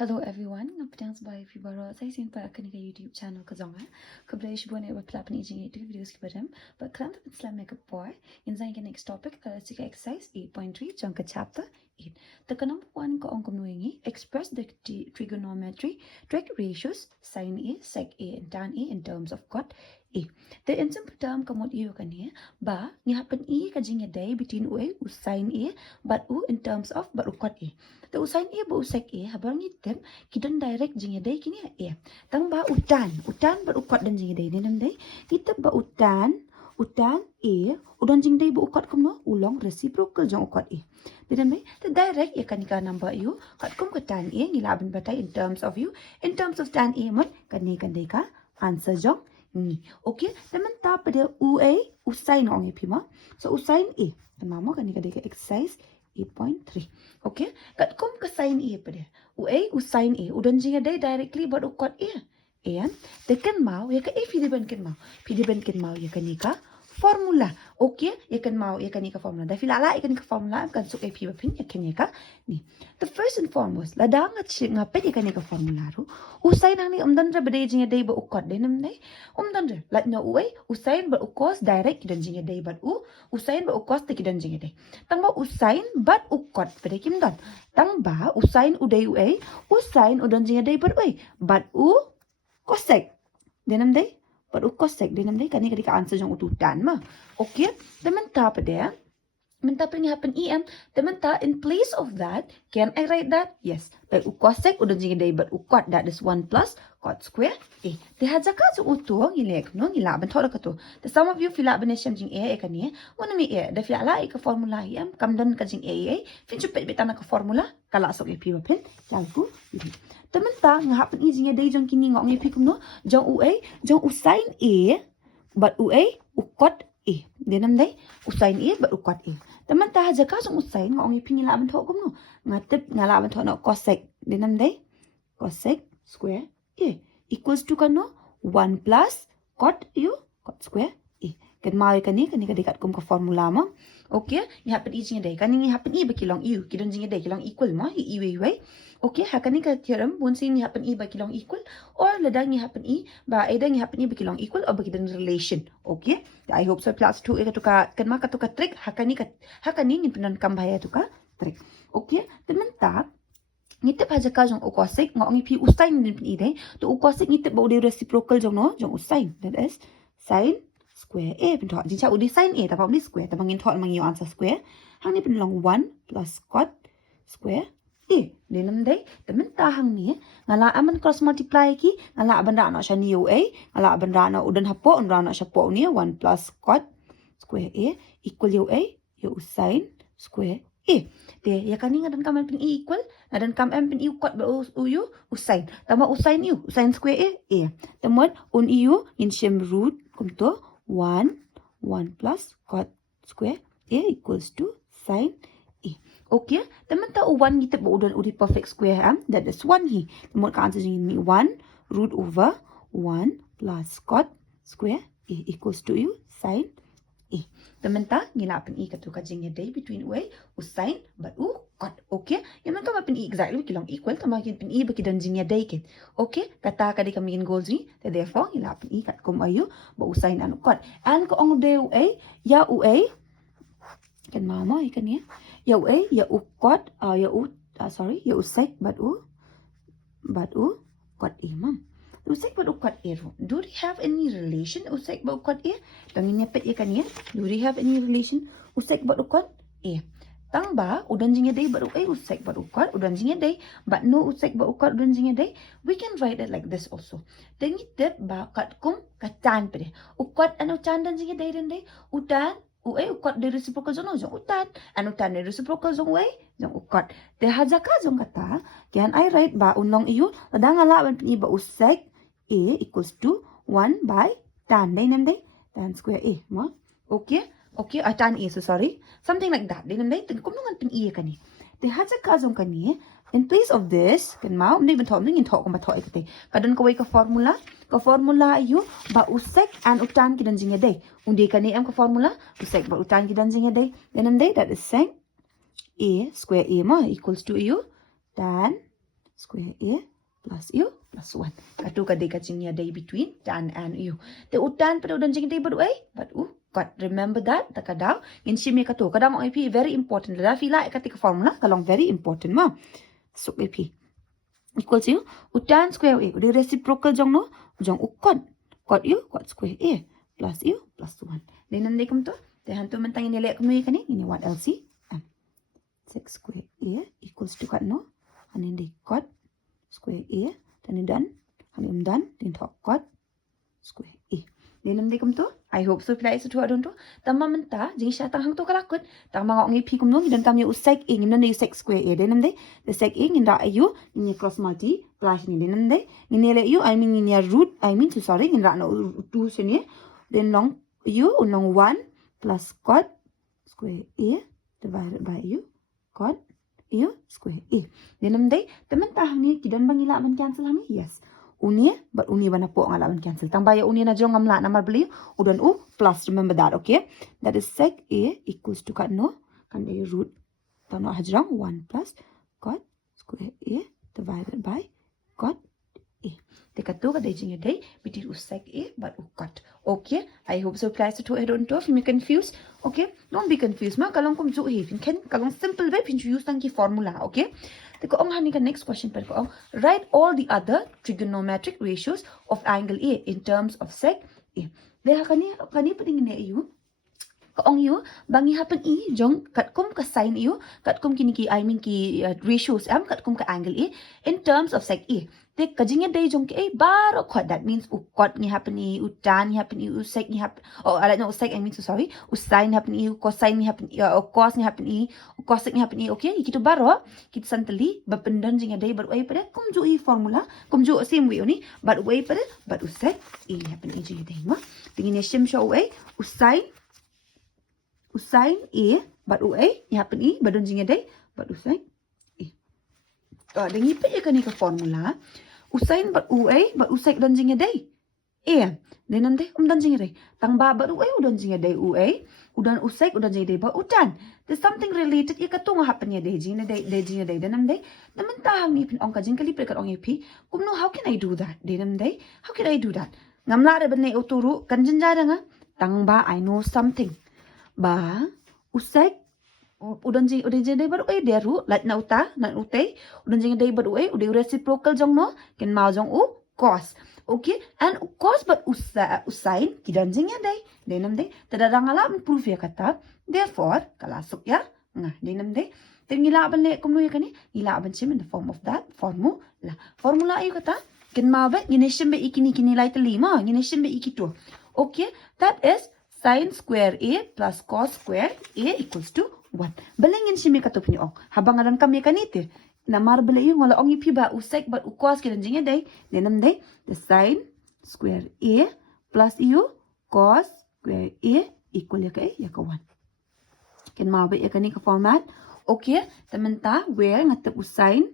Hello everyone, napedang sebagai baru saya simpan akan ke YouTube channel ke zonga. Kebetulan ibu nak buat pelapan ijing itu videos kepadam. But kelam tu Islam make up boy. In the next topic, kita exercise 8.3 jangka chapter 8. The number 1 ko ang kumnuingi express the trigonometry trig ratios sin A, sec A, and tan A in terms of cot A. The in simple term kamot iyo kaniya ba ni happen E kajing day between U A u sin A but U in terms of but u cot A. The u sin A ba u sec A habang item kidan direct jing day kini A. Tang ba utan but u cot dan jing day ninam day kita ba utan A udan jing day ba u cot kumno ulong reciprocal jong u cot A. Dinam day the direct ya kanika number u kat kum ka tan A ngilaban batay in terms of U in terms of tan A mon kani kandai ka answer jong ni. Okay, teman ta pada UA usain ong pima. So usain A. Mama kan ni ka exercise 8.3. Okay, kat kum ka sin A pada. UA usain A. Udan jinga day directly buat ukot A. And tekan mau ya ka A pidiban ken mau. Pidiban ken mau ya kan ni ka formula. Okay, ya kan mau ya kan ni ka formula. Dah filala ya kan ni ka formula kan suk AP bapin ya kan ni ka ni. The first and foremost ladang at ngapet ya kan ni ka formula ru. Usain nang ni umdan ra bade jinga day ba ukot denam nay. Umdan ra like na uai usain ba ukos direct kidan jinga day but usain ba ukos te kidan jinga day. Tang ba usain but ukot bade kim dan. Tang ba usain uday uai usain udan jinga day but cosec denam day. But u cosec dinam day kani ka answer jong ututan ma. Okay, teman ta pa dia. Menta pa ni happen em. Teman ta in place of that, can I write that? Yes. But u cosec udan jing day but u cot that is 1 plus cot square A. Te haja ka so utu ngilek no ngilaban thola ka to. The some of you fila banesham jing A kani. Wana mi A da fila la ka formula em kamdan ka jing A. Fin chupet betana ka formula kala sok AP pen jalku. Teman ta ngahapin izin day jong kini ngong AP kum no jong UA jong usain A but UA ukot A. Dinam day usain A but ukot A. Teman ta haja ka jong usain ngong AP ngilaban tho kum no ngatip ngalaban tho no cosec. Dinam day cosec square A equals to kano 1 plus cot U cot square A. Kan mau kani dekat kum ka formula ma. Okay, ni happen izin day kani ni happen E bakilong U kidon jing day kilong equal ma I. Okay, hakani ka theorem once ni happen E bakilong equal or ladang ni happen E ba either ni happen E bakilong equal or bakidan relation. Okay, I hope so class 2 ka to ka kan ma ka to ka trick hakani ni pinan kambaya to ka trick. Okay, teman ta ngitip haja ka jong cosec ngong pi usain ni pin ide to cosec ngitip ba udi reciprocal jong no jong usain that is sin square A pin thot jincha udi sin A ta pa udi square ta bangin thot mang yo answer square hang ni pin long 1 plus cot square A dinam day temen ta hang ni ngala aman cross multiply ki ngala ban ra no sha ni A ngala ban ra no udan hapo on ra no sha po ni 1 plus cot square A equal A yo sin square A. Te ya kani ngadan kam pin E equal ngadan kam pin U cot ba U usain. Tama usain U usain square A. Tamot un U in shem root kum to 1 plus cot square A equals to sin A. Okay, teman ta 1 ngitip ba udan udi perfect square that is 1 hi. Tamot ka answer jing mi 1 root over 1 plus cot square A equals to U sin A. Teman ta ngilapin E katu ka jing day between U usain but U cot. Okay, yang man ka mapin E exactly kilong equal tama kin pin E bakidan jing day kin. Okay, kata ka di kami in goals ni therefore ngilapin E kat kum ayu ba usain anu cot. And ko ong day ya kan mama ikan ya ya cot ya usek but cot A mam. Usek but cot A. Do they have any relation usek but cot A? Tangin nyepet ikan ya. Do they have any relation usek but cot A? Tang ba udan jing day but usek but cot udan jing day but no usek but cot udan jing day. We can write it like this also. Tengit ba kat kum katan pede. Ukot anu chan dan jing day dan day udan ukot de reciprocal zong utan anu tan de reciprocal zong jong ukot de haja ka jong kata can I write ba unong iu ladang ala ban pin ba usek A equals to 1 by tan day nan day tan square A ma. Okay tan A so sorry something like that day nan day kum ngan pin E kani de haja ka jong kani in place of this kan mau ni ban thom ni thok ko ba thok ikate kadan ko ka formula ayu ba usek and utan kidan jing day undi kani ka formula usek ba utan kidan jing day then that is sec A square A ma equals to U tan square A plus U plus 1. Katu kadai kacingnya day between tan and U. Te utan pada udan jing day baru but got remember that takadaw in shimi katu kadang ip very important la fila katika formula kalong very important ma. So ip equals to utan square A udah reciprocal jong no jong ukot got U got square A plus U plus 1. Then nanti kum tu te hantu mentang ini lek kum ni ini what LC 6 square A equals to kat no and then they got square A dan dan han dan den thok got square A then nam kum tu I hope so play so tu adon tu tamma menta jing sha tang hang tu kalakut tang ma ngok ngi pi kum no dan tam yu sec A ngin ne sec square A then nam de the sec A ngin da ayu ni cross multi plus ni then nam de ngin le yu I mean ni root I mean sorry ngin ra no 2 sini then long U long 1 plus cot square A divided by U cot U square A. Then nam day teman tah ni kidan bang ila ban cancel hang yes. Uni but uni bana po ngala ban cancel. Tang baya uni na jong ngamla namar beli udan u plus remember that okay. That is sec A equals to kat no kan day root tano hajrang 1 plus cot square A divided by cot A. Tekatu ka day jing day bitir u sec A but u cot. Okay, I hope so applies to I don't know if you confused. Okay, don't be confused ma kalong kum ju he kan kalong simple way pin use tang ki formula okay. Teko ong hani ka next question per ko write all the other trigonometric ratios of angle A in terms of sec A. Deha kani pading ne you ong you bangi happen I jong kat kum ka sin you kat kum kini ki I mean ki ratios am kat kum ka angle A in terms of sec A. Te kajingnya day jong ke baro khot that means u cot ni happen I u tan ni happen I u sec ni happen oh I no sec I mean so sorry u sin happen I u cosine ni happen u cos ni happen I u cosec ni happen I okay kitu baro kit santali bapendan jingnya day baru ai pada kum ju I formula kum ju same way ni but way pada but u sec I ni happen I jingnya day ma tingin sim show way u sin A but u A ni happen I badon jingnya day but u sec A dengi pa ya kani ka formula usain but UA but usek dan jingnya day. A. Then nanti dan jingnya day. Tang ba but UA udan jingnya day UA. Udan usek udan jingnya day but udan. There's something related ya katung happen ya day jingnya day dan nanti. Naman tahang ni pin ong ka jing kali prekat ong ipi. Kumno how can I do that? Day nanti. How can I do that? Ngamla re benne uturu kan jinjara nga. Tang ba I know something. Ba usek udan jing day baru deru lat na uta na utay udan jing day baru udah reciprocal jong no ken mau jong u cos okay and cos but usain kidan jing day denam day tadadang ala proof ya kata therefore kalasuk ya nah denam day tingila ban le kumno ya kani ila ban sim in the form of that formula ayu kata ken mau ba ginesim be ikini lai telima ginesim be ikito okay that is sin square A plus cos square A equals to 1. Balingin si mi katupin ong. Habang alam kami kanite. Namar bala yung wala ong ipiba usek but ukos kinan jingya day. Nenam day. The sin square A plus U cos square A equal ya ka 1. Ken mabay ya kani ka format. Okay. Tamanta where ngatap usain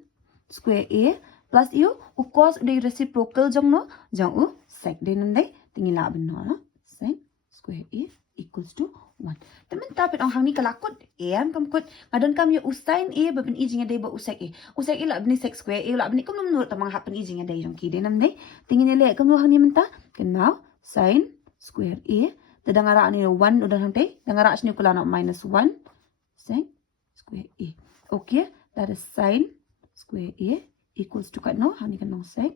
square A plus U ukos uday reciprocal jong no. Jong u sek. Denam day. Tingilaban no. Sin square A equals to 1. Teman tapit ang hangni kalakot am kamkot ngadon kam yo usain A babin ijing day ba usek A. Usek A la bni sec square A la bni kum numno tamang happen ijing day jong ki denam day. Tingin ele kam yo hangni menta ken mau sin square A tadangara ani 1 udan hang tay dangara asni kula no minus 1 sin square A. Okay, that is sin square A equals to kat no hangni kan no sec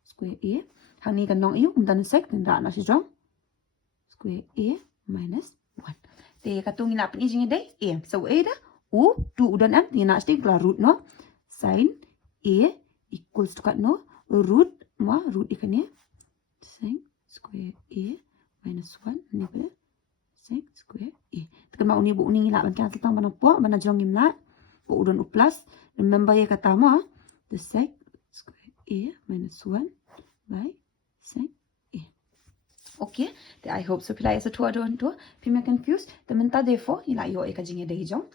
square A hangni kan no yu dan sec tinda na si jong square A minus 1. Te katungin na ijing day A. So A da u 2 udan am ni na stig la root no sin A equals to kat no root ikani sin square A minus 1 ni pala sin square A. Tekan ma uni bu uni ngila ban cancel tang bana po bana jong ngimla po udan u plus remember ya kata mo the sec square A minus 1 by sin okay, I hope so. Pila isa tuwa doon to. If you're confused, tamanta therefore, ila yo ika jingya day jong.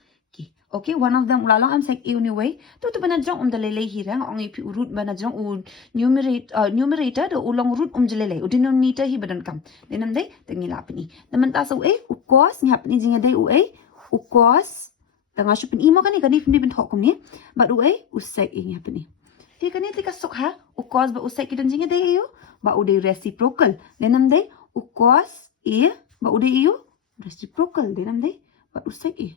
Okay, one of them ulalang am sec anyway. To banadjong dalele hirang ang ipi root banadjong u numerator do ulang root jalele. U denominator hi badan kam. Denam day tangila pini. Tamanta sa u cos ni hapni jingya day u cos tanga shupin imo kani hindi bin hokom ni. But u sec ni hapni. Thì cái này thì cái sốc ha. U cos ba u sec kita jingnya day iyo. Ba u day reciprocal. Denam day u cos A ba u day iyo reciprocal. Denam day ba u sec A.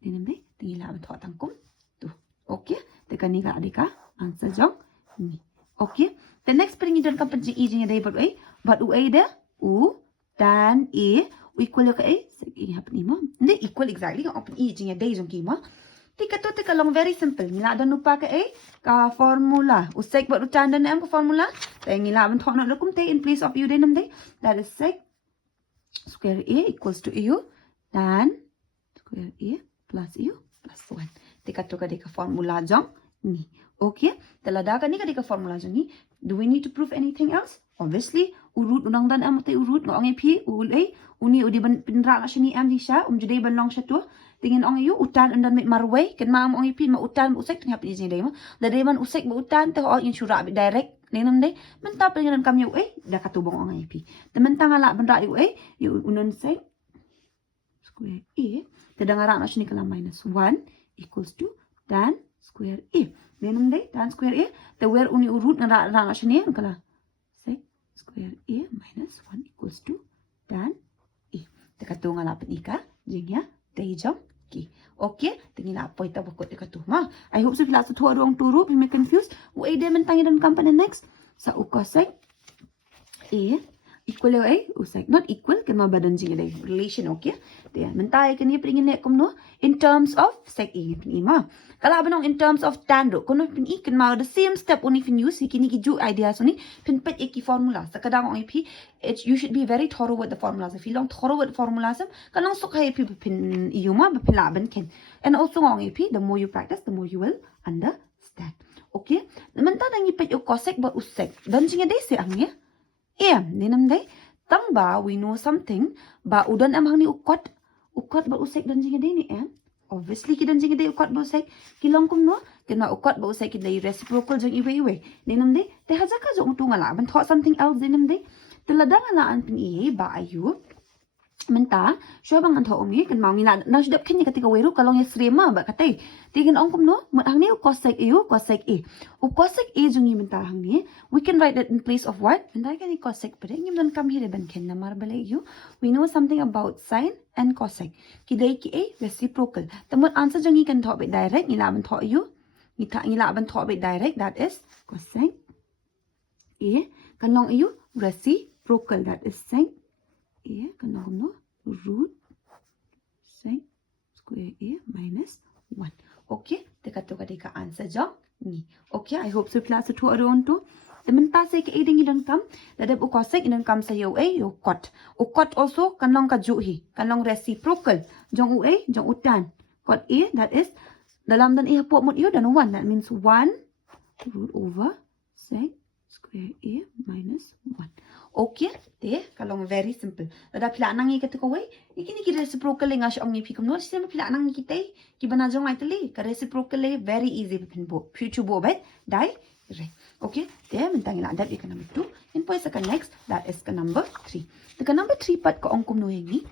Denam day tingila ban thọ tangkum. Tu. Okay. Tekan ni ka adika answer jong ni. Okay. The next pering idon kan penjing E jingnya day ba u. Ba u A da u tan A equal ka A. Sec A happen ni mo. Hindi equal exactly kan open E jingnya day jong ki mo. Tika tu tika long very simple. Ngila dan lupa ke ka formula. Usek buat utan dan ka formula. Tay ngila ban thok nak lakum tay in place of u denam day. That is sec square A equals to u tan square A plus u plus 1. Tika tu ka dika formula jong ni. Okay. Telada ka ni ka dika formula jong ni. Do we need to prove anything else? Obviously, urut unang dan am tay urut ngong pi ul uni udi ban pinra ka sini am di sya judai ban long sya tu. Tingin ong iyo utan undan mit marway ken ma ong ipin ma utan usek tengah pi jing dai ma da dai man usek ma utan te all insura bi direct nenam dai menta pengen kam yu da katubong ong ipi temen tangala ban ra yu yu unan sek square A te dangara na shini kala minus 1 equals to tan square A nenam dai tan square A te where uni urut na ra na shini kala sek square A minus 1 equals to tan A te katunga la penika jing ya dai jong okay, tingin na po ito bakot ikatuma. I hope so klase to wrong to root, may confused. Uay de man tangi dan company next. Sa ukosek A equal A usek not equal kan mabadan jing day relation okay. Dia mentay kan ni pringin nek no in terms of sec A pin ma. Kala banong in terms of tan ro kono pin I kan ma the same step uni fin use kini ki ju ideas uni pin pet ki formula. Sa kadang ong ip you should be very thorough with the formulas. If you long thorough with the formulas kan long sok hay pin iyo ma pin laban ken. And also ong ip the more you practice the more you will understand. Okay? Menta dang ipet yo cosec ba usek. Dan jing day se ang ya. Ninam day tang ba we know something ba udan am hang ni ukot ba usek dan jing day ni obviously ki dan jing day ukot ba usek kilong kum no kena ukot ba usek ki day reciprocal jong iwe ninam day te haja ka jong tu ngala ban thought something else ninam day teladang ala an pin I ba ayu menta sure bang an tho om ni kan mau ngila na sedap ken ketika weru kalong ya srema ba katai tingin ong kum no mat hang ni cosec A cosec A jong menta hang ni we can write it in place of what menta kan ni cosec pare ngim dan kam hire ban ken na mar bale you we know something about sine and cosec ki dai ki A reciprocal tamot answer jong kan tho be direct ngila ban tho you ngila ban tho be direct that is cosec A kan long you reciprocal that is sine A kan long no root sine square A minus 1. Okay, teka to ka answer jong ni. Okay, I hope so class to around to. Temen ta se ke A ding idon kam, dadap u cosec idon kam sa yo A yo cot. U cot also kan long ka ju hi, kan long reciprocal. Jong u A, jong u tan. Cot A that is dalam dan A po mot yo dan 1 that means 1 root over sec square A minus 1. Okay, te kalong very simple. Ada pila nang I ketika way, ikini ki reciprocal nga siya ang ipikom no. Siyempre pila nang kita ki banajong itali. Ka reciprocal very easy pin bo. Future bo bet dai re. Okay, te mentang ila that ka number 2. And po sa ka next that is ka number 3. The ka number 3 pat ko ang kum no ni.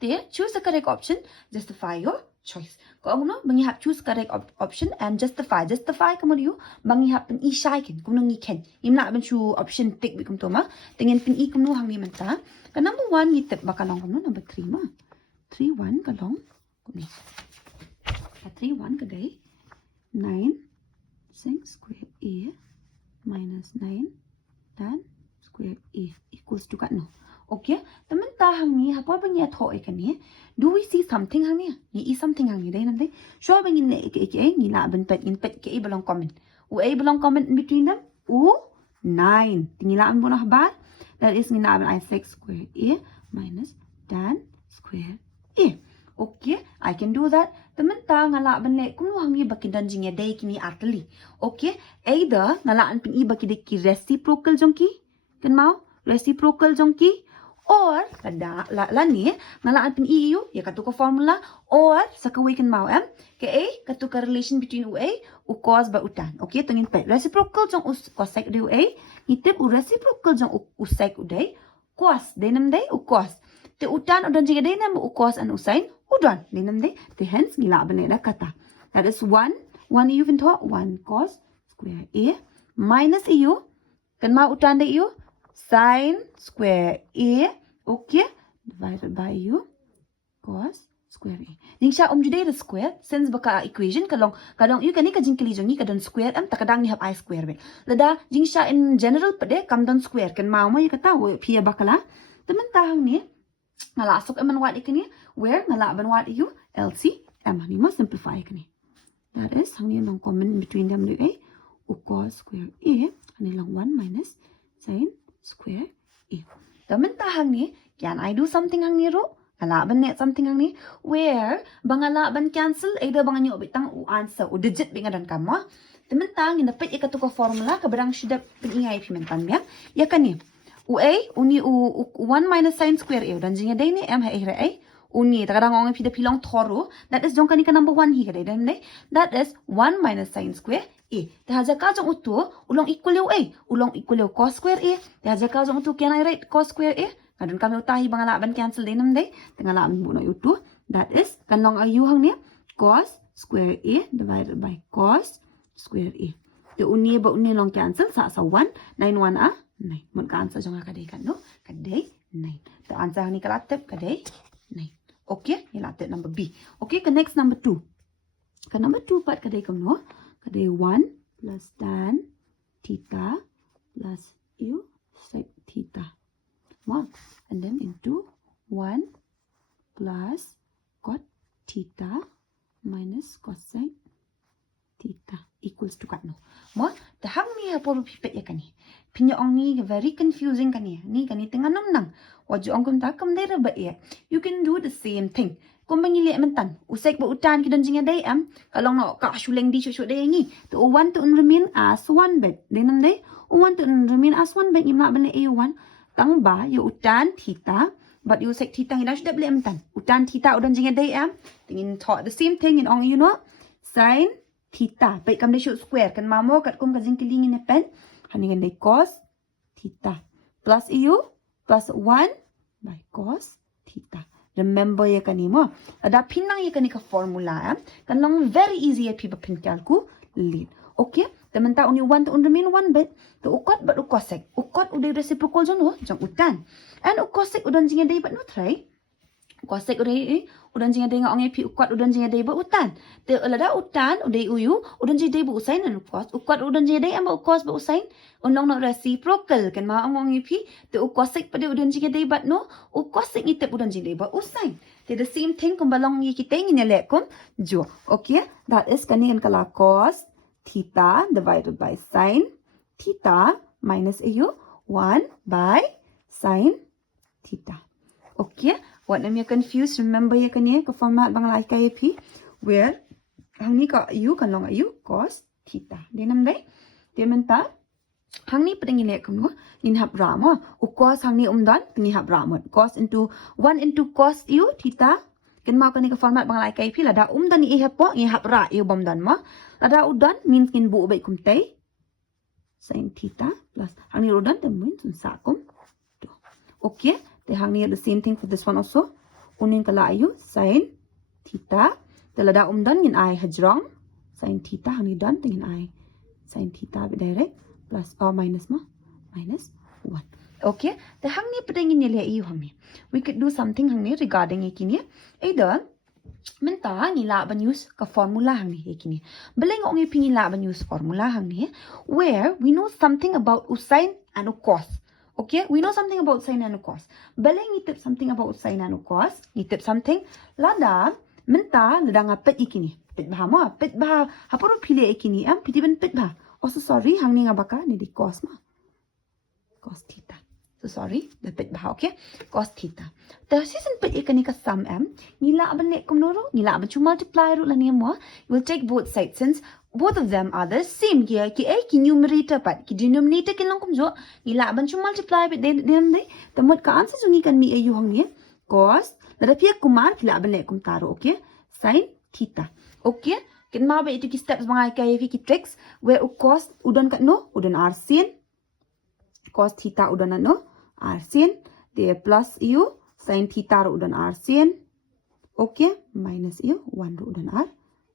Te choose the correct option, justify your choice. Kung ano, bangi hap choose correct option and justify. Justify kamu diyo, bangi hap pin I ken, kung nang iken. Imna ban chu option tick bikum to ma. Tingin pin I kamu hang ni menta. Ka number 1 ngitip bakalong kamu number 3 ma. 3 1 kalong. Kuni. Ka 3 1 kaday. 9 6 square A minus 9 tan square A equals to no. Okay, temen tahang ni apa banyak tho ikan ni. Do we see something hang ni? Ni something hang ni dai nanti. Show bangin ni ke ni la ben pet in pet ke belong comment. U A belong comment in between them. U 9. Tingilaan mo na ba? That is ngina ben I 6 square A minus tan square A. Okay, I can do that. Temen ta ngala ben le kum hang ni bakin dan jing ya dai kini atli. Okay, either ngalaan pin I baki de ki reciprocal jongki. Kan mau? Reciprocal jongki. Or kada la ni ngalaan pin EU ya katu ka formula or sa kaway kan mau ke A katu ka relation between u A u cos ba utan. Okay, tungin pe reciprocal jong cosec de u A itip u reciprocal jong u sec u dai cos denam dai u cos te utan udan jing dai nam u cos an u sin udan denam dai te hence ngila bane da kata that is 1 EU fin tho 1 cos square A minus EU. Kan mau utan deh EU. Sin square A. Okay. Divided by EU. Cos square A. Jing siya juday the square. Since baka equation. Kadang EU kan ni kajing kilijong ni kadang square. Takadang ni have I square be. Lada jing siya in general pade kam don square. Kan mau mo yung kata. Pia bakala. Temen tahang ni. Ngala asok eman wat ikani. Where ngala ban wat EU. LCM. Ni mo simplify ikani. That is, hang ni long common between them A, cos square A, hang long 1 minus sin square A. Temen hang ni, can I do something hang ni ro? Alaban net something hang ni, where bang alaban cancel, either bang nyo bitang answer, digit binga dan kama. Temen hang in the pit ika tuka formula, kabarang syuda pingay pimentan ya. Ya kan ni, A, uni 1 minus sin square A, dan jinga day ni, M ha A. Uni, takadang orang pida pilong thoru. That is jong kanika number 1 hi kadai dem dai. That is 1 minus sin square A. Tahaja ka jong utu ulong equal yo A. Ulong equal yo cos square A. Tahaja ka jong utu can I write cos square A? Kadun kami utahi bangala ban cancel dem dai. Tengala ban buno utu. That is kanong ayu hang ni cos square A divided by cos square A. The uni ba uni long cancel sa 1 9 1 a 9. Mun ka answer jong kadai kan no. Kadai 9. The answer ni kalatep kadai 9. Okay, you'll have that number B. Okay, the next number 2. The number 2 part kadai kam no. Kadai 1 plus tan theta plus u sec theta. 1. And then into 1 plus cot theta minus cosec theta equals to kat no. Mo, the hang ni hapo pipet ya kani. Pinya ong ni very confusing kani. Ni kani tengah nam nang. Wajud ong kum takam dai ba ya. You can do the same thing. Kung bangili mentan, usek ba utan ki don jinga dai am. Kalau nak ka shuleng di shushu dai ni. To want to remain as one bed. Denam dai. Want to remain as one bed imna bane A1. Tang ba you utan theta. But you usek theta hina sudah beli mentan. Utan theta udon jinga dai am. Tingin taught the same thing in ong you know. Sin theta. Baik kam dai shoot square kan mamo kat kum kajing kilingin pen. Haningan dai cos theta plus EU plus 1 by cos theta. Remember ya kanimo. Ada pinang ya kanika formula kan long very easy ya piba pin calculate. Okay? Teman ta only 1 to remain 1 bit. To ukot but ukosek. Ukot udah reciprocal jano jang utan. And ukosek udan jinga dai but no try. Ukosek udan jinga dai ngong pi ukot udan jinga dai but utan. Te lada utan udai uyu udan jinga dai but usain and ukos. Ukot udan jinga dai ama ukos but usain. Unong no reciprocal kan ma ngong pi te ukosek pada udan jinga dai but no ukosek itep udan jinga dai but usain. Te the same thing kung balong yi kita ingin lekum jo. Okay? That is kanian kala cos theta divided by sin theta minus AU 1 by sin theta. Okay? What nam you confused? Remember ya kan ka format bang lai ka pi where hang ni ka u kan long u cos theta. Denam dai. Dia menta hang ni peding ile kum no in hab ramo u cos hang ni dan ni hab ramo cos into 1 into cos u theta kan mau kan ka format bang lai ka pi lada dan ni hab po ni hab ra u bom dan ma lada udan means kin bu bai kum tai sin theta plus hang ni udan the means sa kum to. Okay? They hang near the same thing for this one also. Unin kala ayu sin theta. Talada dan ngin I hajrong sin theta hang ni dan tingin I sin theta be direct plus or minus ma minus 1. Okay, the hang ni pedengin ni le ayu hang ni. We could do something hang ni regarding ikini. Either menta ngila ban use ka formula hang ni ikini. Beleng ong ipingila ban use formula hang ni where we know something about usain and cos. Okay, we know something about sin and cos. Balay ngitip something about sin and cos. Ngitip something. Lada, menta, lada nga pet ikini. Pet baha mo, pet baha. Hapuro pili ikini, piti ban pet baha. Also sorry, hang ni nga baka, ni di cos ma. Cos theta. So sorry, the pet baha, okay? Cos theta. The season pet ikani ka sum nila aban le kum noro, nila aban chu multiply ro la ni mo. You will take both sides since both of them are the same here. Ki numerator pat ki denominator kin lang kum jo nila ban chu multiply but then they the mod ka answer so ni kan mi ayu hang ni cos la pia kumar ki la ban le kum taro. Okay? Sin theta. Okay? Kin ma ba itu ki steps bangai ka ki tricks where cos udan kat no udan r sin cos theta udan no r sin there plus u sin theta udan r sin. Okay? Minus u 1 udan r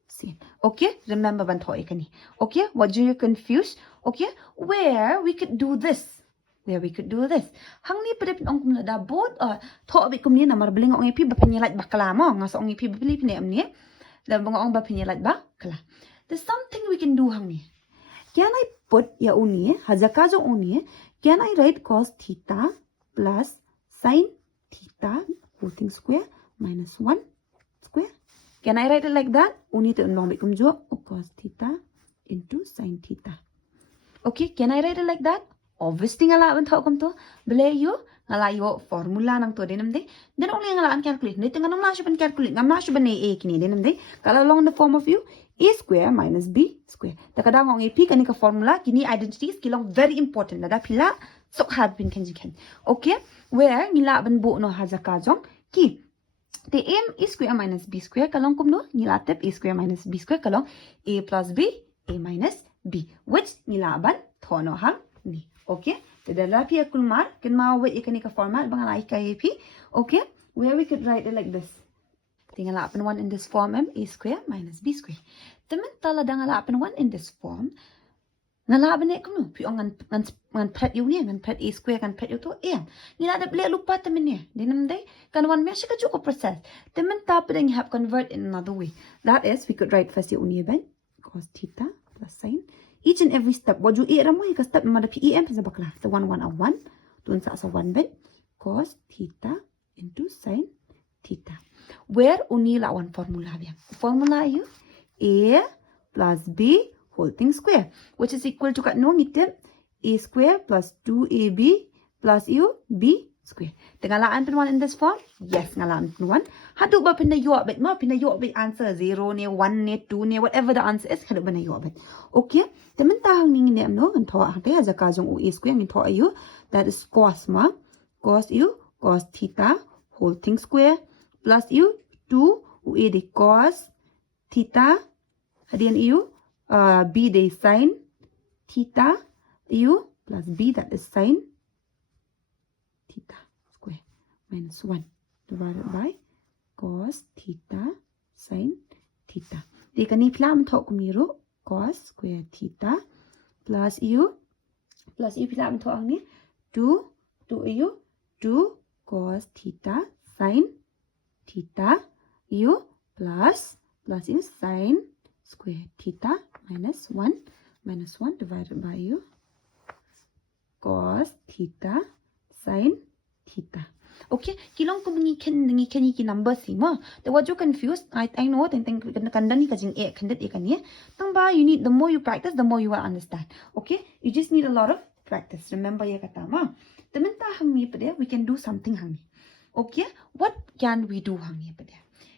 sin. Okay, remember ban thoi kani. Okay, what do you confuse? Okay, where we could do this. Where we could do this. Hang ni pada ong kum da both tho bi kum ni namar bling ong epi ba penyelat bakala mo ngas ong epi beli pini amni. Dan bang ong ba penyelat bakala. There's something we can do hang ni. Can I put ya uni hazaka jo uni? Can I write cos theta plus sin theta whole thing square minus 1 square? Can I write it like that? Uni to long become jo cos theta into sin theta. Okay, can I write it like that? Obviously ngala ban thau kam to bele yo ngala yo formula nang to denam de. Then only ngala an calculate. Ni tengah nam lasu ban calculate. Ngam lasu ban a kini denam de. Kalau along the form of you a square minus b square. Takadang ong ap kani ka formula kini identities kilong very important. Nada pila sok had bin kan jikan. Okay, where ngila ban bu no hazaka jong ki. The m a square minus b square kalong kum no ngila tep a square minus b square kalong a plus b a minus b which ngila ban thono hang ni. Okay, so the lapi akulmar can ma wait ikani ka format bang like ap. Okay, where we could write it like this. Tinggal lapan 1 in this form m a square minus b square. Temen tala dang lapan 1 in this form. Ngalaban ni kuno pi ngan pret yu ni ngan pret a square kan pret yu to m. Ngila ada beli lupa temen ni. Dinam dai kan one mesh ka cukup process. Temen ta pedang have convert in another way. That is we could write first yu ni ben cos theta plus sin. Each and every step waju e ramu ka step mada pi em sa bakla. The 1 1 1 tun sa 1 ben cos theta into sin theta. Where uni la one formula biya. Formula you a plus b whole thing square which is equal to kat no ngitim a square plus 2ab plus u b square. Tengalaan pen 1 in this form? Yes, ngalaan pen 1. Hadu ba pinda yo bit mo pinda yo bit answer 0 ne 1 ne 2 ne whatever the answer is hadu ba na yo bit. Okay, temen tahang ning ne no kan tho ha te aja ka jong u a square ngi tho ayu that is cos ma cos u cos theta whole thing square plus u 2 u a de cos theta hadian u b de sin theta u plus b that is sin theta square minus 1 divided by cos theta sin theta. De kani plam thok kumiru cos square theta plus u plam thok ni 2 u 2 cos theta sin theta u plus u sin square theta minus 1 divided by u cos theta sin theta. Okay, kilong ko ngi ki number si mo. The what you confused, I know teng kandan ni kajing e kandat e kani. Tang ba you need the more you practice the more you will understand. Okay, you just need a lot of practice. Remember ya kata ma. Temen ta hang ni pade we can do something hang ni. Okay, what can we do hang ni pade?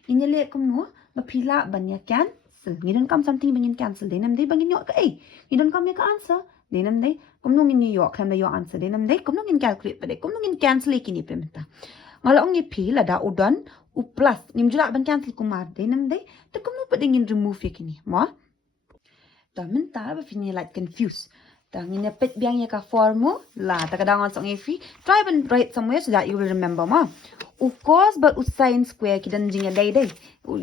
Ninyale kum no mapila banya cancel. Ngidon kam something bangin cancel denam dei bangin yo ka eh. Ngidon kam ya ka answer denam dei kum no ngin yo kam da yo answer denam dei kum no ngin calculate pade kum no ngin cancel ikini pementa. Ngala ong pi la da udan u plus nim jula ban cancel kumar denam dei te kum no pade ngin remove ikini mo. Ta menta ba fini like confuse. Ta ngin pet biang ya ka formula ta kadang on song ifi try and write somewhere so that you will remember ma. U cos but u sin square kidan jinga dai dai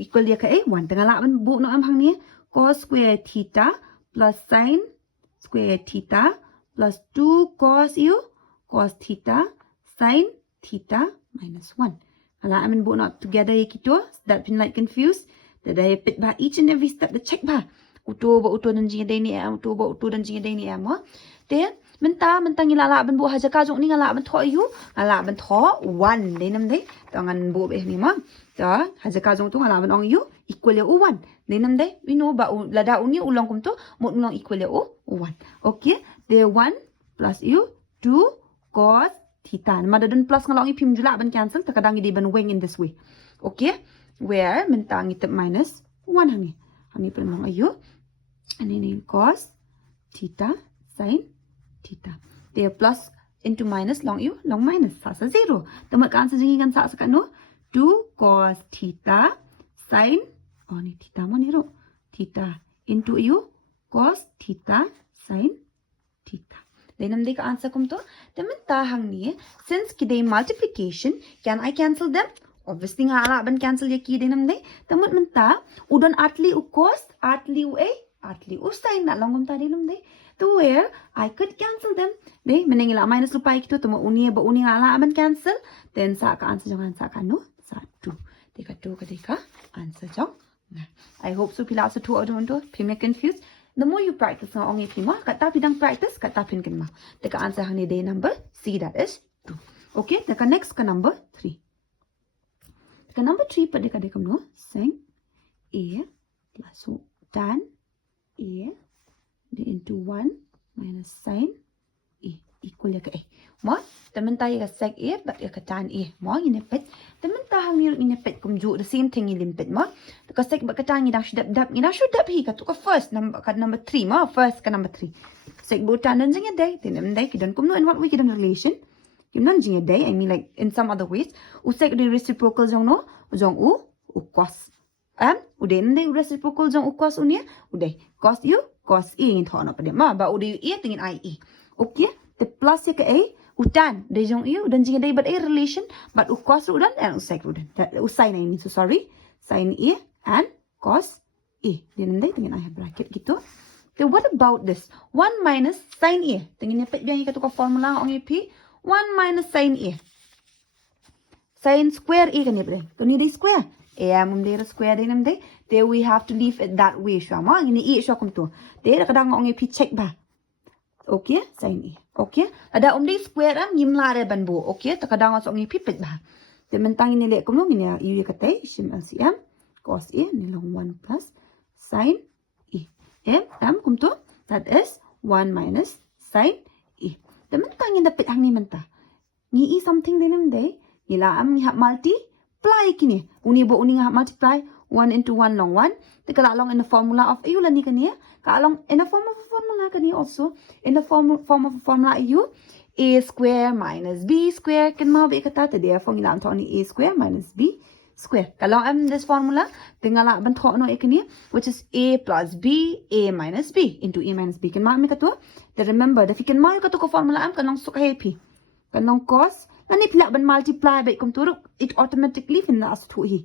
equal dia ka eh 1 tengah la ban bu no am hang ni cos square theta plus sin square theta plus 2 cos u cos theta sin theta minus 1. Ala amin bu not together kito that been like confused that I put ba each and every step the check ba uto dan jinga dai ni am uto dan jinga dai ni am mo. Then menta ngila ban bu haja ka jong ni ngala ban tho yu ngala ban tho 1 dei nam dei tangan bu be ni ma ta haja ka jong tu ngala ban ong yu equal ya 1 dei nam dei we know ba lada uni ulong kum tu mo ulong equal ya 1. Okay, there 1 plus u 2 cos theta ma dan plus ngalong ipim jula ban cancel ta kadang di ban wing in this way. Okay, where menta ngitep minus 1 hani pen long ayu ani cos theta sin theta. There plus into minus long u long minus sa 0. Tamat kan sa jingi kan sa kan no 2 cos theta sin ni theta mo ni ro theta into u cos theta sin theta. Then am ka answer kum to tamat ta hang ni since ki they multiplication can I cancel them? obviously nga ala ban cancel ya ki dinam dai tamut menta udon atli u cos atli u a atli u sin na longum ta dinam dai to where I could cancel them dai menengila minus lupa ikito tumo uni ba uni nga ala ban cancel then sa ka answer jong sa ka no sa 2 deka 2 ka deka answer jong I hope so pila sa 2 odon to pime confused the more you practice nga ongi pima kata pidang practice kata pin kan ma deka answer hang ni day number C that is 2 okay deka next ka number 3 deka number 3 pa deka dekam no sin a plus tan a into 1 minus sin a equal ya ka a mo temen tayo ka sec a but ya ka tan a mo inepet temen ta hang ni inepet kum ju the same thing ilimpet mo ka sec ba ka tan ni ida should dap hi ka to ka first number 3 mo first ka number 3 sec bo tan dan jing day tenem day kidan kum no in what we kidan relation kim nan jing day I mean like in some other ways u sec the reciprocal jong no jong u cos uden day reciprocal jong u cos unia uday cos u cos e in thono pa de ma ba uday e tingin I e okay the plus ya ka a utan de jong u dan jing day but a relation but u cos udan and u sec udan u sin I mean so sorry sin a and cos a then day tingin I have bracket gitu. So what about this 1 minus sin a tingin ya pet biang ka to ka formula ong ep 1 minus sin a sin square a kan ya bre to ni day square a mum day square day nam day there we have to leave it that way sha ma ini e sha kum to de kadang ong ep check ba okay sin a okay ada day square am yim la re ban bo okay ta kadang ong ep pet ba de mentang ini le kum no ni ya yu ka tay shim LCM cos a ni long 1 plus sin a am kum to that is 1 minus sin a de mentang in the pet hang ni menta ni e something dinam day ila am ni ha multiply kini uni bo uni ha multiply 1 into 1 long 1 the kala long in the formula of u la ni kani ka long in the form of a formula kani also in the form of a formula u a square minus b square kan ma be kata te therefore ila am thoni a square minus b square kalau am this formula tingala ban tho no ekani which is a plus b a minus b into a minus b kan ma me kato the remember the fikan ma kato ko formula am kanong suka happy kanong cos nani pila ban multiply by kum turuk it automatically fin as to hi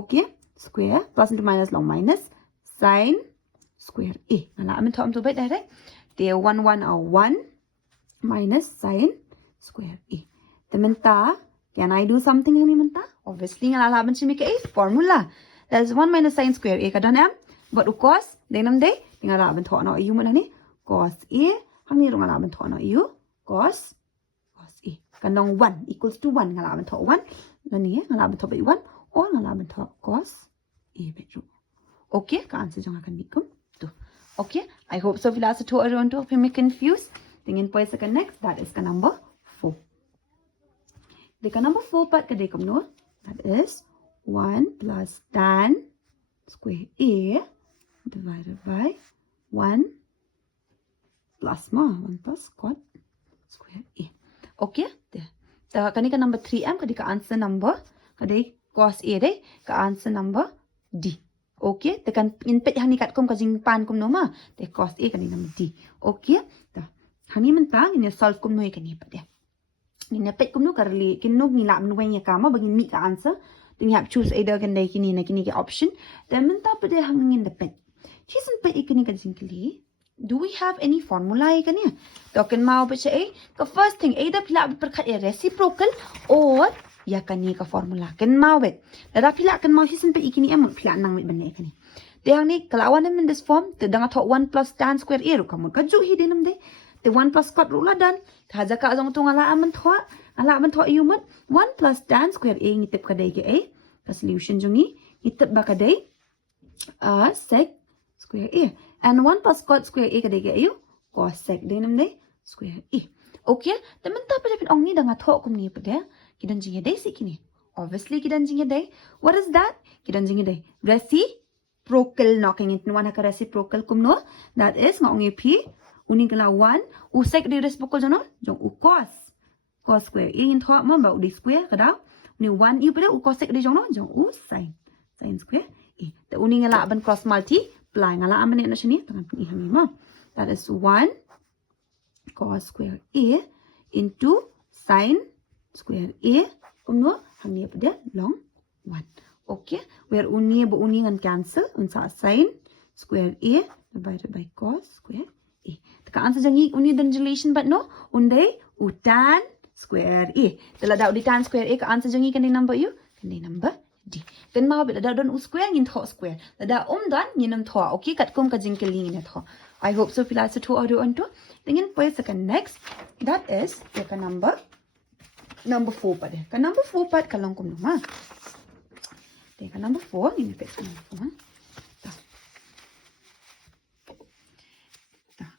okay square plus into minus long minus sin square a nala am thom to by direct there 1 1 or 1 minus sin square a the menta can I do something hani menta obviously nga lalaban si Mika a formula that's 1 minus sin square a kadan am but of course denam day nga lalaban tho no u man hani cos a hangni ro nga lalaban tho no u cos a kanong 1 equals to 1 nga lalaban tho 1 nani nga lalaban tho by 1 or nga lalaban tho cos a by 2 okay ka answer jang akan bikum to okay I hope so vila sa to aron to if you make confused tingin po sa next that is ka number 4 the number 4 part ka dekom no that is 1 plus tan square a divided by 1 plus 1 plus cot square a okay there the kani ka number 3 am kadi ka answer number kadi cos a de ka answer number d okay the kan in pet hani kat kom ka jing pan kom no ma the cos a kani number d okay the hani man ta ni solve kom no kani pa de ni pet kum no karli kinnog ni lam no nya kama bagin mi ka answer then you have choose either kan dai kini na kini ke option then men ta pede hangin the pet chisen pet ikini ka jinkli do we have any formula ikani to kan mau pe che the first thing either pila per khat reciprocal or ya kani ka formula kan mau bet da pila kan mau chisen pe ikini am pila nang mit banne kani de hang ni kalawan in this form te danga tho 1 plus tan square a ru kam ka ju hi denam de the 1 plus cot rule dan haja ka jong tung ala aman tho you mat 1 plus tan square a ni tip ka dai ke a ka solution jong ni itip ba ka dai sec square a and 1 plus cot square a ka dai ke you cos sec dai nam dai square a okay the men ta pa pin ong ni danga tho kum ni pa de kidan jing dai sikini obviously kidan jing dai what is that kidan jing dai reciprocal knocking into one ka reciprocal kum no that is ngong e p uning kala 1 u sec di reciprocal jono jong u cos square a in tho ma ba u di square kada ni 1 u pada u cos sec di jono jong u sin square a the uning kala ban cross multiply ngala amane na shini tangan ni hami ma that is 1 cos square a into sin square a kumno hangni pada long 1. Okay, where uni can cancel, unsa sin square A divided by cos square A. The answer jangi uni dan relation but no, unday tan square A. Tala di tan square A ka answer jangi kan number you, kan number D. Kan mau bila don square ngin tho square. Lada dan nginam tho. Okay, kat kum ka jingkeli ngin tho. I hope so pila sa tho audio onto. Tingin po second next, that is ka number 4 pa de. Ka number 4 pa kalong kum no ma. Ka number 4, ini fix number 4.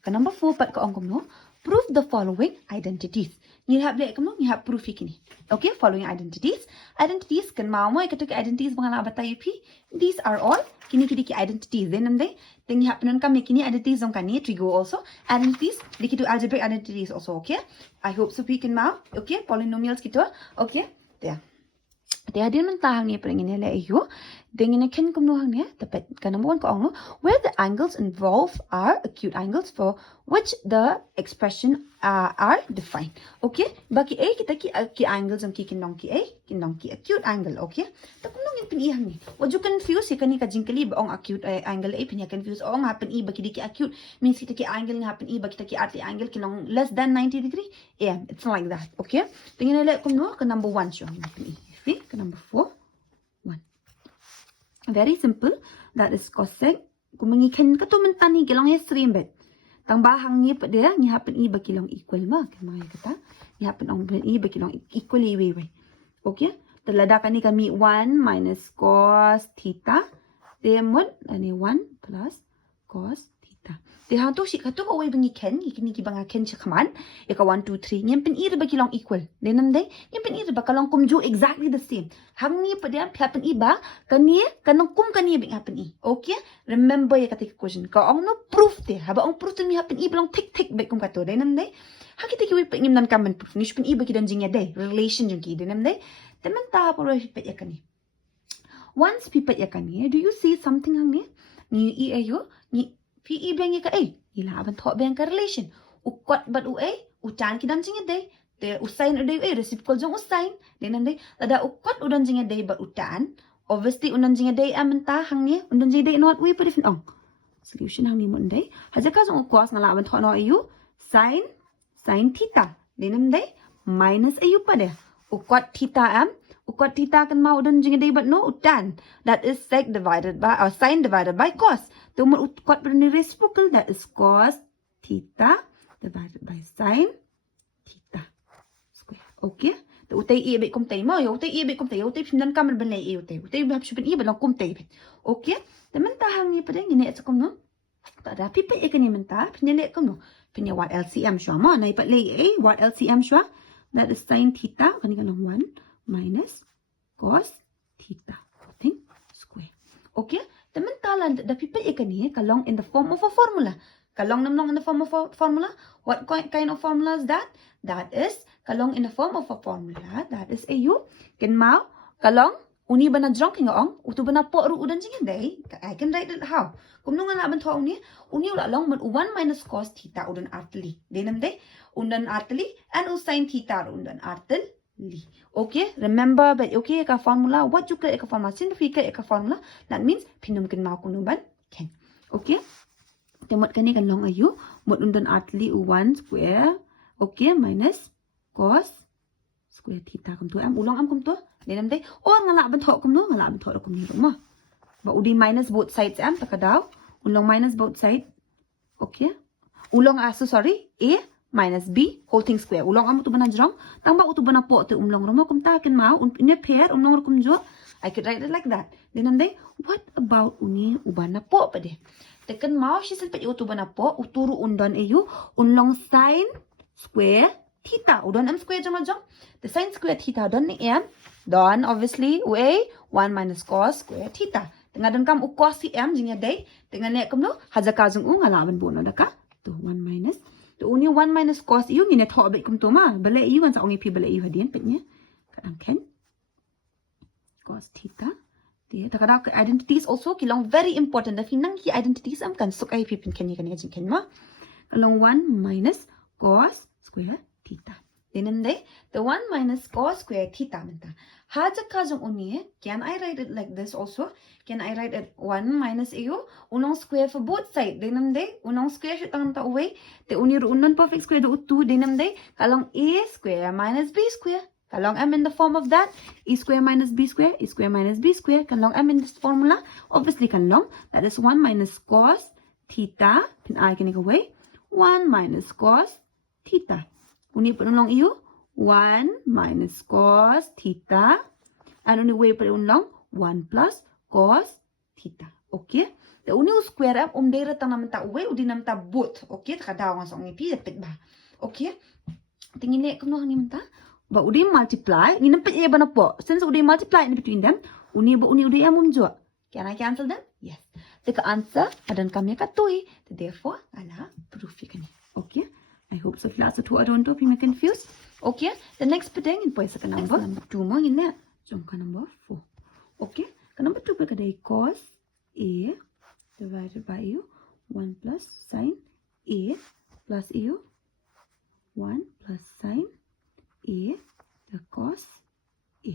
Ka number 4 pat ka ongkom no. Prove the following identities. Ni have le kamu ni have proof kini. Okay, following identities. Identities kan mau mo ikatuk identities bangala batai pi. These are all kini ki identities. Then ande then you have penon kam kini identities on kani trigo also. Identities dikitu algebraic identities also. Okay, I hope so we can now. Okay, polynomials gitu. Okay, there. They are didn't tahang ni pering ini le iyo. Dengan ken kum no hang ni dapat ka number 1 ko ang no, where the angles involved are acute angles for which the expression are defined. Okay, baki A kita ki angles ang ki kinong ki A kinong ki acute angle. Okay, ta kum nong pinihang ni what you confuse si kani ka jingkali ba ang acute angle A pinya confuse o nga happen E baki di ki acute means kita ki angle nga happen E baki ta ki arti angle kinong less than 90 degree. Yeah, it's like that. Okay, tingin le kum no ka number 1 siya happen E. See, ka number 4 1. Very simple. That is cosec. Kung mangikan ka to mentani kilong history bet. Tang bahang ni pa dia ni happen E ba kilong equal ma. Kamay kata. Ni happen ang E ba kilong equally way. Okay? Talada kani kami 1 minus cos theta. Demon ani 1 plus cos theta. They have to see kato ko way bangi ken ikini ki banga ken cha kaman. Ika 1 2 3 nyem pen E ba kilong equal. Denam day nyem pen E ba kalong kumju exactly the same. Hang ni pa dia happen E ba kani kanong kum kani bing happen E. Okay? Remember ya kata question. Ka ong no proof de. Haba ong proof ni happen E belong tik tik baik kum kato. Denam day ha kita ki way pa ngim nan kaman proof. Ni pen E ba kidan jingya day. Relation jung ki denam day. Teman ta pa ro pipet ya kani. Once pipet ya kani, do you see something hang ni? Ni E ayo ni PE bang ka A. Ila aban tho bang ka relation. Ukot bat u A, utan ki dan jingya day. Te usain uday A reciprocal jong usain. Denam day tada ukot udan jingya day bat utan. Obviously udan jingya day amenta hang ni udan jingya day not we put different ong. Solution hang ni mo day. Haja ka jong ukos ngala aban tho no ayu sin theta. Denam day minus ayu pa de. Ukot theta am. Ukot theta kan mau udan jingya day but no utan. That is sec divided by or sin divided by cos. Tumor ukot pada ni reciprocal, that is cos theta divided by sin theta square. Okay? The utai E be kum tai mo, yo utai E be kum tai, yo utai pindan kamar ban lai E utai. Utai be hapsu ban E ban kum tai. Okay? Teman tahang ni pada ngine at kum no. Ta da pipa e kani menta, pinele kum no. Pinya what LCM shwa mo, nai pat lai A, what LCM shwa? That is sin theta, kani kanong 1 minus cos theta. Think square. Okay? Teman the people ikani kalong in the form of a formula. Kalong namnong in the form of a formula. What kind of formula is that? That is kalong in the form of a formula. That is ayu. Ken mau kalong uni bana drunk ong utu bana po ru udan jingin day. I can write it how. Kum nung ana ban tho uni ula long man 1 minus cos theta udan artli. Denam day undan artli and sin theta undan artli. Okay, remember but okay ka formula what you ka formula simplify ka formula that means pinum ken mau kunuban ken. Okay, temot kani kan long ayu mot undan artli 1 square okay minus cos square theta kum tu am ulong am kum tu denam dai or ngala ban tho kum no ngala ban tho kum ni ro ma ba udi minus both sides am takadaw ulong minus both side. Okay, ulong sorry a minus b whole thing square. Ulong am tu bana jrong. Tang ba utu bana po te umlong romo kum ta ken mau in a pair umlong kum jo. I could write it like that. Then am day what about uni ubana po pa de. Tekan mau shi sen pe utu bana po uturu undan ayu unlong sin square theta. Udon am square jama jong. The sin square theta don ni am. Don obviously a 1 minus cos square theta. Tengah don kam u cos si am jingya day. Tengah ne kam no haja ka jung u ngalaban bono daka. Tu 1 minus the only 1 minus cos you ngine tho be kum to ma bale you kan sa ongi pi bale you hadian petnya kadang ken cos theta dia takada identities also kilong very important the finang ki identities am kan suk ai pi pin ken jing ken ma kalong 1 minus cos square theta then the 1 minus cos square theta menta Haja kazong uni, can I write it like this also? Can I write it 1 minus AU? Unong square for both sides. Dinam day. Unong square should tang ta away. The uni unon perfect square do 2 dinam day. Kalong A square minus B square. Kalong M in the form of that. A square minus B square. A square minus B square. Kalong M in this formula. Obviously kalong. That is 1 minus cos theta. Pin I can away. 1 minus cos theta. Uni put along EU. 1 minus cos theta. And only way put along 1 plus cos theta. Okay? The uni square up dera tang naman ta away udi naman ta both. Okay? Takadaw nga sa ongi pipit ba. Okay? Tingin lihat ko no ni menta. Ba udi multiply. Ni nampit iya ba na po. Since udi multiply in between them. Uni udi ya mumjua. Can I cancel them? Yes. The answer adan kami katui. Therefore, ala proof ya kani. Okay? I hope so. Class 2 I don't know if you may confused. Okay? The next pudding in point second number 2 mo in there. Jumpa number 4. Okay? Number 2 berkadai cos A divided by U 1 plus sin A plus U 1 plus sin A the cos A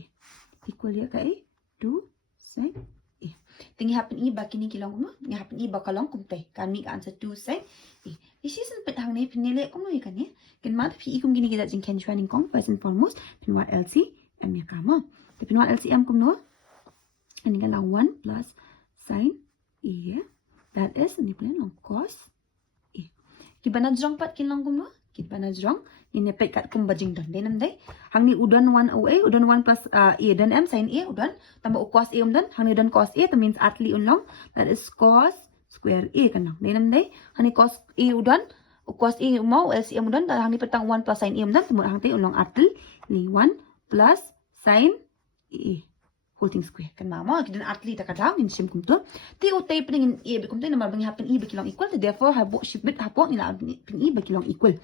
equal ya kai 2 sin A. Tinggi happen I bakini kilong no? Tinggi happen I bakalong kumte. Kami ka answer 2 sin A. This is an pet hang ni pinili ko no ikan ni. Kan mat pi ikum gini kita jing ken shwaning kong first and foremost pinwa LC M ya kama. Pinwa LCM kum no. And you can now 1 plus sin A. That is, ini pula long cos A. Kita na jrong pat kinlang kum no? Kita na jrong. Ini pet kat kum bajing don. Denam day. Hang ni udan 1 away. Udan 1 plus A dan M sin A udan. Tambah cos A dan. Hang ni udan cos A. That means atli unlong. That is cos square A kan lang. Denam day. Hang ni cos A udan. Cos A mau LCM udan. Dan hang ni petang 1 plus sin A udan. Temu hang tay unlong atli. Ni 1 plus sin A. Whole thing square. Kan mama kita atli tak kadang in sim kum tu. Ti utai pengin A kum tu nama bang happen E berkilong equal. Therefore habo shibit habo ni lah peng E berkilong equal.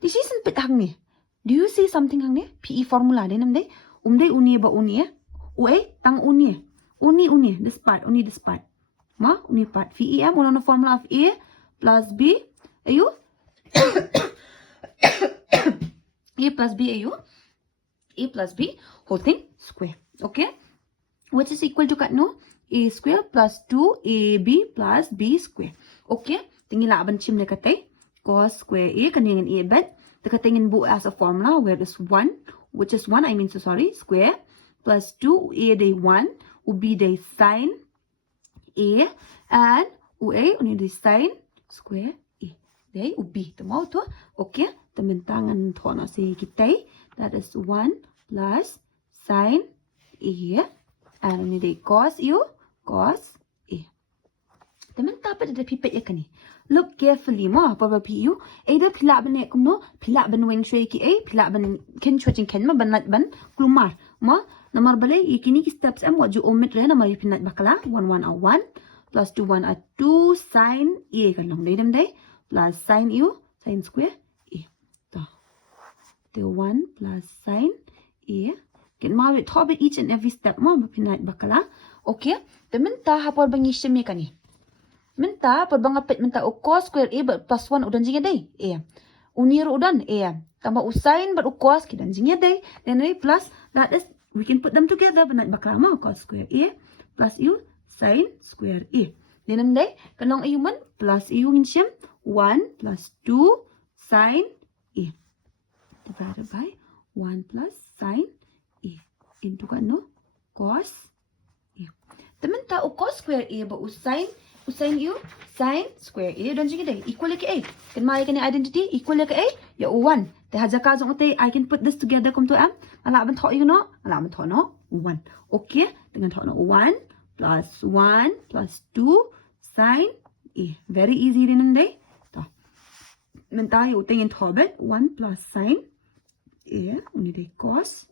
This is pet hang ni. Do you see something hang ni? PE formula de nam de. Day uni ba uni Ue tang uni. Uni this part uni this part. Ma uni part. VEM on the formula of A plus B. Ayu. A plus B ayu. A plus B whole thing square. Okay? Which is equal to kat no? A square plus 2AB plus B square. Okay? Tingin laban chim na katay. Cos square A kaningin A bet. The katingin bu as a formula where is 1. Which is 1, square. Plus 2 A day 1. Ubi day sin A. And UA uni day sin square A. Day ubi. Tamaw to. Okay? Tamintangan to na si kitay. That is 1 plus sin A. And ni day cos U, cos A. Teman dapat ada pipet ya kani. Look carefully mo apa PU. Either pilak ban ek no, pilak ban weng shwe ki A, pilak ban ken chwajing ken ma ban lat ban klumar. Ma namar balay ikini ki steps am waju omit re namar pinat bakala 1 1 a 1 plus 2 1 a 2 sin A kan long day dem day plus sin U, sin square A. Ta. The 1 plus sin A. Get married top it each and every step mo pinat bakala. Okay? The minta hapor bangi shemi kani. Minta por bang apet minta o cos square A but plus 1 udan jinga day. A. Unir udan A. Tambah usain but o cos kidan jinga day. Then A plus that is we can put them together pinat bakala mo cos square A plus U sin square A. Then am day kanong ayuman plus U in shem 1 plus 2 sin A divided by 1 plus sin A into kan no cos A. Temen ta o cos square A ba usain U sin square A dan jinga day equal ke A. Kan mai kan identity equal ke A ya 1. Te haja ka jong te I can put this together come to am. Ala ban tho you no. Ala ban tho no 1. Okay dengan tho no 1 plus 1 plus 2 sin A. Very easy din day. Ta. Men ta yo te in tho bet 1 plus sin A uni day cos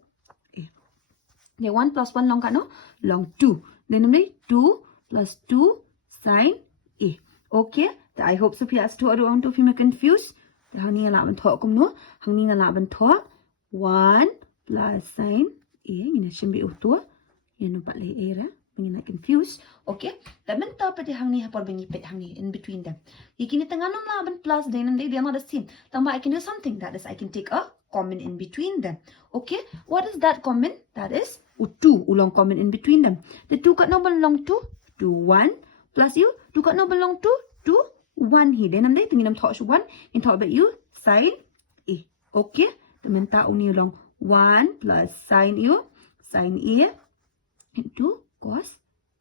The 1 plus 1 long ka no? Long 2. Then number 2 plus 2 sin A. Okay? I hope so PS 2 I don't know if you may confused. Hang ni nga laban to kum no? Hang ni nga laban to 1 plus sin A. Ina shimbi uto. Yan no patlay A ra. Mangina confused. Okay? Taman ta pa di hang ni hapor bangipit hang ni in between them. Ikini tanganom laban plus then and they are not the same. Tama I can do something. That is I can take a common in between them. Okay, what is that common? That is 2 ulong common in between them. The 2 kat no belong to 1 plus you 2 kat no belong to 1 hi. Then namde tingin nam thok 1 in thok bet you sin A. Okay, temen ta uni ulong 1 plus sin you sin A into cos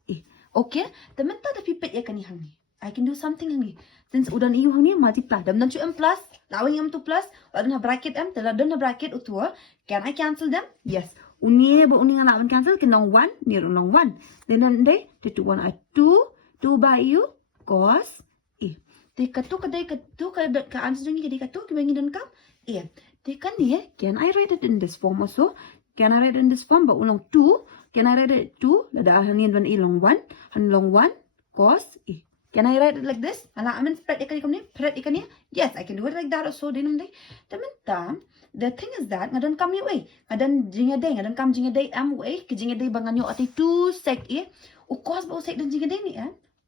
A. Okay, temen ta da pipet ya kani hang ni. I can do something ni. Since udan iu hang ni multiply. Dam dan chu m plus, lawing m to plus, wadan ha bracket m, tela dan ha bracket utua. Can I cancel them? Yes. Uni ba uni ngalawan cancel kenong 1, ni nong 1. Then day the 2 1 I 2 by you cos A. Te katu kadai katu ka answer ni kadai katu ki bangi dan kam A. Te kan ni can I write it in this form also? Can I write it in this form ba ulong 2? Can I write it 2? Lada han ni dan ilong 1, han long 1 cos A. Can I write it like this? Ala amen spread ikan ni, spread ikan ni. Yes, I can do it like that also. Dinam day. Temen the thing is that ngadan kam you way. Ngadan jinga day, ngadan kam jinga day am way. Ke jinga day bangan yo ati 2 sec A. U cos ba sec dan jinga day ni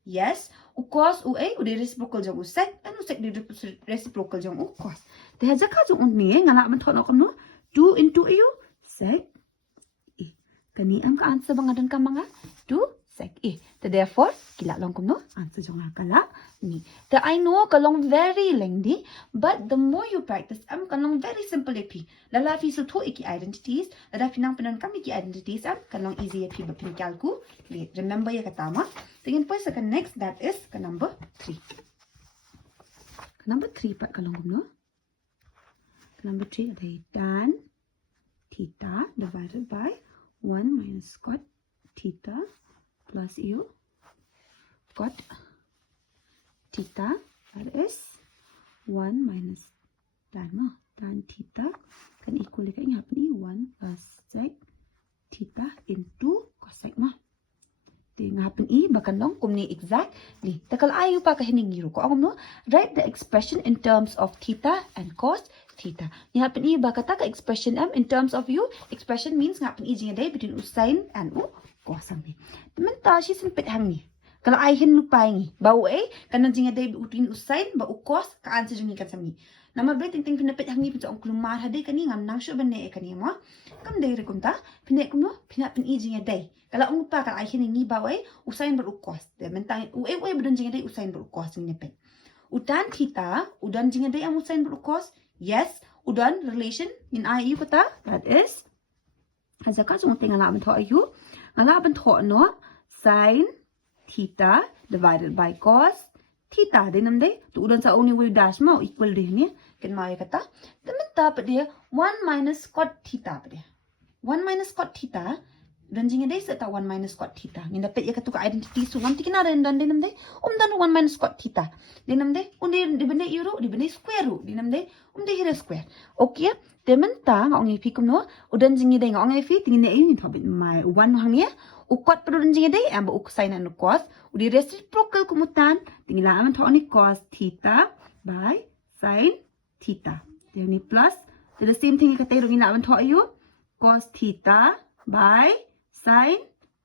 Yes. U cos u A u di reciprocal jong u sec and u sec di reciprocal jong u cos. Te haja ka jong ni ngala amen thon akon no 2 into A sec A. Kani am ka answer bangadan kam manga 2 sec A. Therefore, kila long kum no answer jong kala ni. The I know kalong very lengthy, but the more you practice, am kalong very simple epi. Lala fi so to iki identities, lala pinang pinan kam iki identities am kalong easy epi ba pin calculate. Remember ya katama. Tingin po sa next that is ka number 3. Ka number 3 pat kalong kum no. Ka number 3 ada tan theta divided by 1 minus cot theta plus u cot theta, that is 1 minus tan theta kan equal kan ngap ni 1 plus sec theta into cosec Di ngap ni bakan long kum ni exact ni. Takal ayu pa ka hining giro ko ako no write the expression in terms of theta and cos theta. Ngap ni bakata ka expression m in terms of u. Expression means ngap ni jinga day between u sin and u cos ang ni. Temen ta si sempit hang ni. Kalau ai hin lupa ni. Bau kana jinga day between u sin ba u cos ka answer jung ni kan sam ni. Nama bre ting ting pinapit hang ni pinsa ong klumar hade kani ngam nang shu bane kani mo. Kam day rekum ta pinek kum no pinap pin jinga day. Kalau ong lupa kalau ai hin ni bau u sin ba u cos. De mentang u bedon jinga day u sin ba u cos ni pet. Udan theta udan jinga day am u sin ba u cos. Yes, udan relation in ai u kata that is hazaka jung ting ala ben tho ayu. Ala ben tho no sin theta divided by cos theta. Dinam day tu udan sa only way dash mau equal deh ni. Kan mau kata. Temen ta pa dia 1 minus cot theta pa dia. 1 minus cot theta dan jinga day sa ta 1 minus cot theta. Ni dapat ya katu ka identity so ngam tikina dan dinam day dan 1 minus cot theta. Dinam day undi di benda euro di benda square root. Dinam day hira square. Okay. Temen ta ngong ngi pikum no udan jinga day ngong ngi fi tingin ay ni thobit mai 1 hang ni ukot perlu jinga day amba uk sin and cos udi reciprocal kumutan tingin la aman thoni cos theta by sin theta. Then ni plus so the same thing katay ring la aman tho ayu cos theta by sin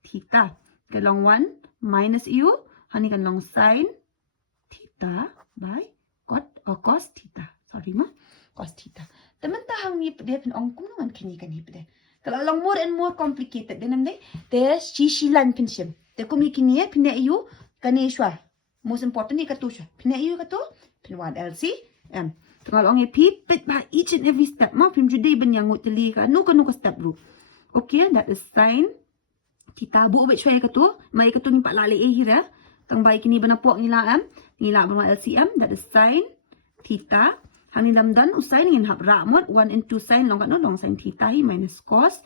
theta. Kalong 1 minus u hani kan long sin theta by cot or cos theta. Sorry ma cos theta. Temen ta hang ni dia pin ong kum ngan kini kan ni pede. Kalau long more and more complicated then namde there shishilan pinshim. Te kumi kini pine you kani shwa. Most important ni katu shwa. Pine you katu pin 1 LCM. Kalau ong pi pit by each and every step ma pim jude ben yang utili ka no ka step ru. Okay, that is sin theta bu bet shwa katu. Mai katu ni pak lale hira. Tang bai kini bana puak ni la am. Ni la bana LCM that is sin theta. Hani lamdan usai ngin hap ra mod 1 into sin long kat no long sin theta hi minus cos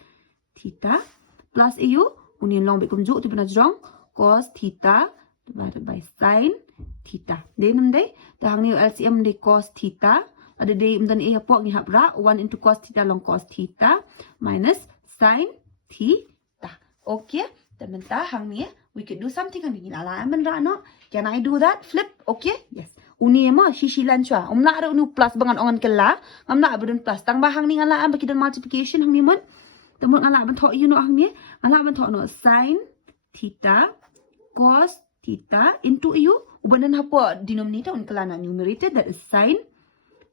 theta plus eu unin long be kum ju tu bana jong cos theta divided by sin theta. De nam de ta hang ni LCM de cos theta ada de mdan e hapok ni hap ra 1 into cos theta long cos theta minus sin theta. Okay, temen ta hang ni we could do something kan ni ala aman ra no. Can I do that? Flip. Okay? Yes. Uni ma shishilan chwa. Umna ada unu plus bangan ongan kela. Amna abudun plus. Tang bahang ni ngala am baki dan multiplication hang ni mon. Temut ngala ban tho you no hang ni. Ngala ban tho no sin theta cos theta into u. Ubanan hapo denominator un kala na numerator that is sin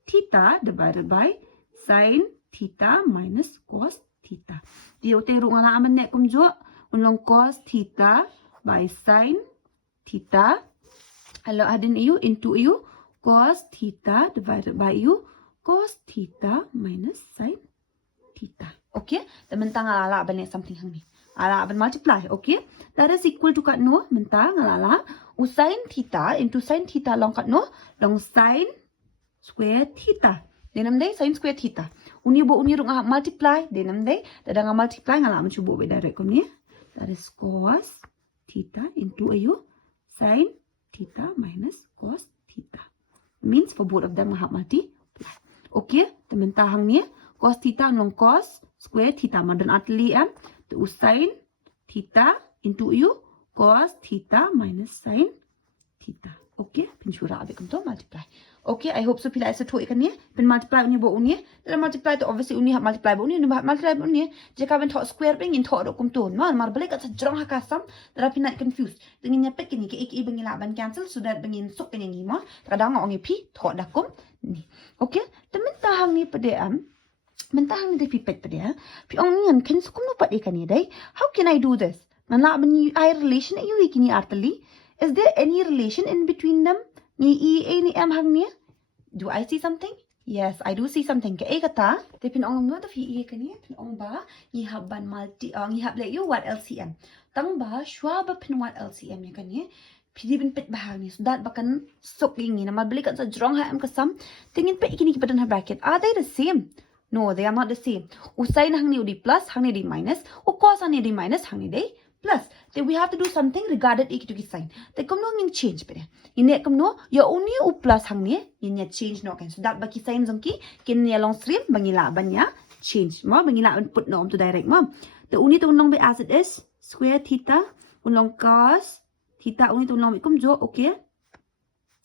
theta divided by sin theta minus cos theta. Dia utai rung ala aman nek kumjo unlong cos theta by sin theta. Hello adin iu into iu cos theta divided by iu cos theta minus sin theta. Okay, the mentang ala aban nek something hang ni. Ala aban multiply. Okay, that is equal to kat no mentang ala u sin theta into sin theta long kat no long sin square theta. Denam day sin square theta. Uni bo uni rung multiply. Denam day dadang multiply ngala mencuba be direct kum ni. That is cos theta into ayu sin theta minus cos theta. Means for both of them multiply. Okay, teman tahang ni cos theta long cos square theta madan atli am to sin theta into ayu cos theta minus sin theta. Okay, pinchura abe kum to multiply. Okay, I hope so pila isa to ikan ni. Pin multiply uni bo uni. Dalam multiply to obviously uni multiply bo uni multiply bo uni. Jika ben thok square ben in thok kum to. Man mar balik kat sajrong hakasam. Dara pinat confused. Dengan nyapet kini ke iki bengi laban cancel sudah bengin sok kan yang ni mo. Kadang ngi pi thok dakum ni. Okay, temen tahang ni pada am. Mentahang ni de pipet pada. Pi ong ni kan ken sukum no pat ikan ni dai. How can I do this? Mana ben I relation you ikini artali. Is there any relation in between them? Ni E ni M hang ni? Do I see something? Yes, I do see something. Ke kata, te pin ong no ta fi E kan ni, pin ong ba ni habban multi ni hab le you what LCM. Tang ba shwa ba pin what LCM ni kan ni. Pidi bin pet bahang ni. So that bakan sok lingi na mabalik kan sa jrong ha am kasam. Tingin pe ikini ki badan ha bracket. Are they the same? No, they are not the same. Usain hang ni di plus, hang ni di minus. U cos hang ni di minus, hang ni di plus. Then we have to do something regarded e to ki sign. Te kom no ngin change pede. Ine kom no ya uni u plus hang ni nya change no kan. So that baki sign jong ki kin ya long stream bangila banya change. Ma bangila put no to direct ma. The uni to long be as it is square theta unlong cos theta uni to long be kom jo okay.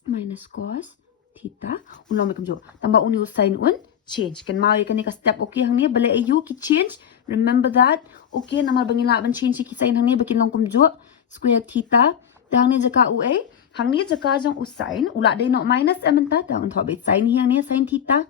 Minus cos theta unlong be kom jo. Tambah uni u sign un change. Kan mau ikan ni ka step okay hang ni bale ayu ki change. Remember that. Okay, nama bangila ban change ki sign hang ni bakin long kum jo square theta. Dang ni jaka u a. Hang ni jaka jong u sin ula dei no minus amenta dang tho be sin hi hang ni sin theta.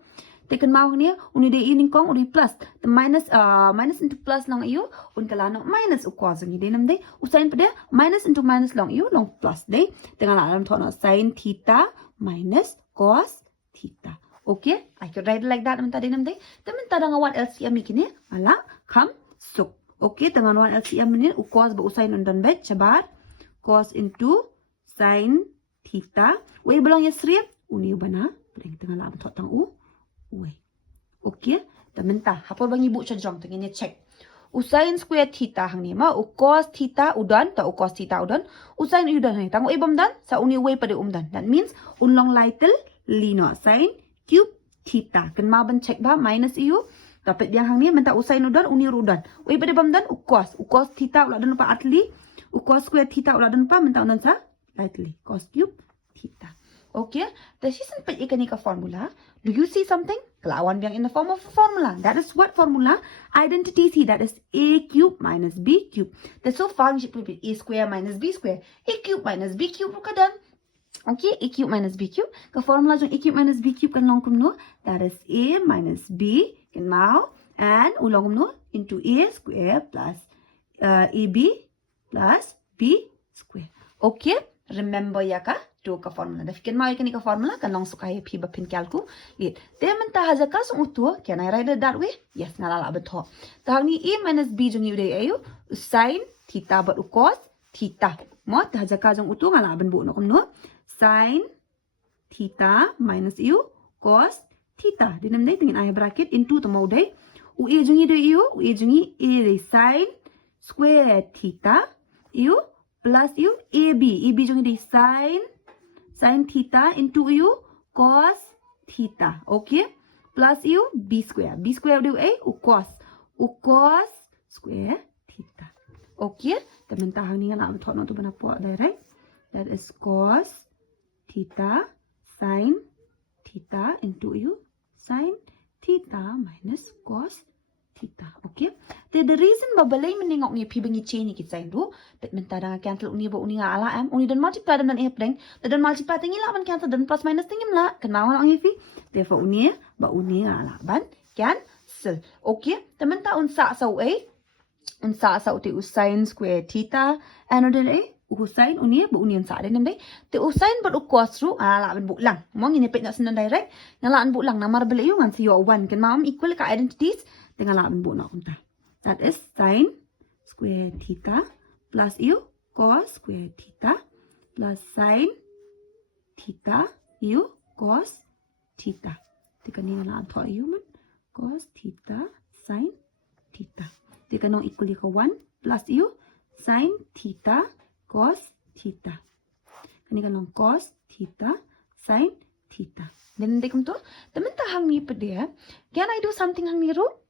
Tekan mau hang ni uni dei ning kong uni plus. The minus minus into plus long ayu un kala no minus u cos ni dei nam dei u sin pada minus into minus long ayu long plus dei. Dengan la tho no sin theta minus cos theta. Okay, I could write it like that. Minta dinam deh. Temen tadang awan LCM ikini ala kam suk. Okay, dengan awan LCM ini u cos bu sin undan bet cabar cos into sin theta. Wei belong ya srip uni bana bring tengah la thot tang u. Wei. Okay, temen ta hapor bang ibu cajong tengene check. U sin square theta hang ni ma u cos theta udan ta u cos theta udan. U sin udan ni tang u ibam dan sa uni wei pada umdan. That means unlong laitel lino sin cube theta. Kan ma ban check ba minus iu. Dapat dia hang ni menta usai nudan uni rudan. Ui pada bamdan u cos theta ula dan pa atli. U cos square theta ula dan pa menta unan sa lightly cos cube theta. Okay, the season pet ikan ka formula. Do you see something? Kelawan biang in the form of a formula. That is what formula? Identity C, that is a cube minus b cube. That's so far we should put a square minus b square. A cube minus b cube rukadan. Okay, a cube minus b cube. Ke formula jong a cube minus b cube kan long kum no. That is a minus b kan mau and ulong kum no into a square plus ab plus b square. Okay, remember ya ka to ka formula. Dah fikir mau ikan ka formula kan long sukai pi bapin calcu. Lihat. Dia mentah aja ka sung utu. Can I write it that way? Yes, ngalala betul. Tahang ni a minus b jong yu dei ayu sin theta but u cos theta. Mo tah aja ka jong utu ngalala ben bu no kum no. Sin theta minus u cos theta. Dinam dai dengan ayah bracket into tomau dai. U a jungi dai u a jungi a dai sin square theta u plus u ab jungi dai sin theta into u cos theta. Okay, plus u b square dai u cos square theta. Okay, teman tahang ni nak thot no tu benapo dai right. That is cos theta sin theta into u sin theta minus cos theta. Okay. The reason babalay menengok ni pi bengi chain ni kita indu, bet mentara cancel uni ba uni nga ala am uni dan multiply dan epring, dan multiply tingi la ban cancel dan plus minus tingi la, kan mawan ang ifi. Therefore uni ba uni nga ala ban can cancel. Okay, teman ta unsa sa uay? Unsa sa uti usain square theta ano dili? Usain unia bu union sa din dai. Te usain but cos ru ala ben bu lang. Mo nginipit na sinan direct. Ngalaan bu lang namar beli yu ngan siyo 1 kan mam equal ka identities dengan la ben bu na kunta. That is sin square theta plus u cos square theta plus sin theta u cos theta. Tika ni la tho u man cos theta sin theta. Tika no equal ka 1 plus u sin theta cos theta. Kani kan long cos theta sin theta. Then they come to teman ta hang ni pa dia. Can I do something hang ni ro?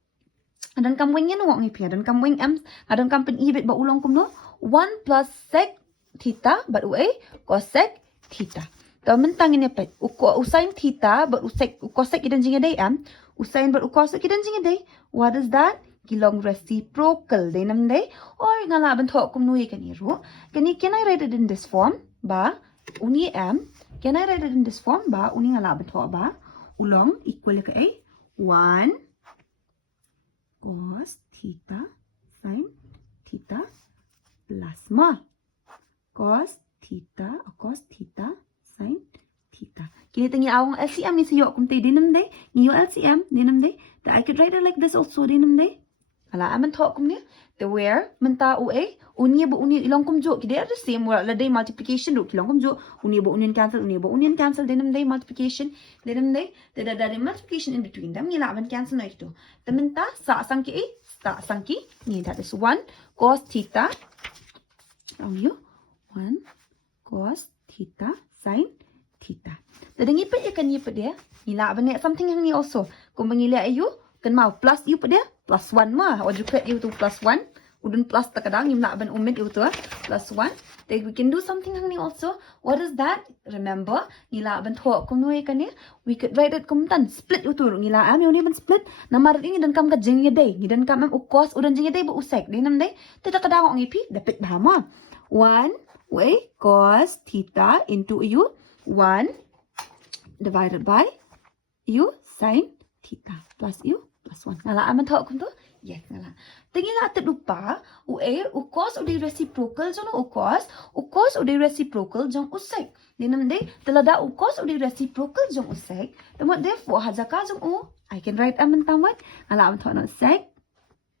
Adan kam wing yan wong ipi. Adan kam wing m. Adan kam pen ibit ba ulong kum no. 1 plus sec theta but uai cosec theta. Teman tang ini pa. Usain theta but usec cosec idan jinga day am. Usain but cosec idan jinga day. What is that? Kilong reciprocal day nam day. Or ngalaban thok kum nui kani ro. Can I write it in this form? Ba uni m. Can I write it in this form? Ba uni ngalaban thok ba. Ulong equal ka a 1 cos theta sin theta plus ma cos theta sin theta. Kini tangi awang LCM ni siyo kung tayo dinam day. Niyo LCM dinam day. I could write it like this also dinam day. Ala aman thok kum ni. The where menta ua unia bu unia ilong kum jo. Kide the same wala day multiplication ro kilong kum jo. Unia bu union cancel dinam day multiplication dinam day. There are multiplication in between them. Nila aman cancel na ito. Tementa sa sangki sa sangki ni that is 1 cos theta. Wrong you 1 cos theta sin theta. Dadangi pa ikan ni pa dia. Nila aban ni something yang ni also. Kung mangila ayu kan mau plus you pa dia plus 1 ma. Or you create you to plus 1. Udun plus takadang yung laban umit you to plus 1. Then we can do something yang ni also. What is that? Remember, nila aban thok kung nuay kan ni. We could write it kung tan split you to. Nila am yung ban split. Namarat ini dan kam ka jengya day. Ni dan kam am ukos udan jengya day ba usek. Dinam day. Takadang ang ipi dapat bahama. 1 way cos theta into u 1 divided by u sin theta plus u plus 1. Ngala aman thok kum to? Yes, ngala. Tingin natin lupa, u cos o di reciprocal jong u cos o di reciprocal jong usek. Dinam day, talada u cos o di reciprocal jong usek. Therefore, hajaka jong u, I can write aman tamat. Ngala aman thok no sec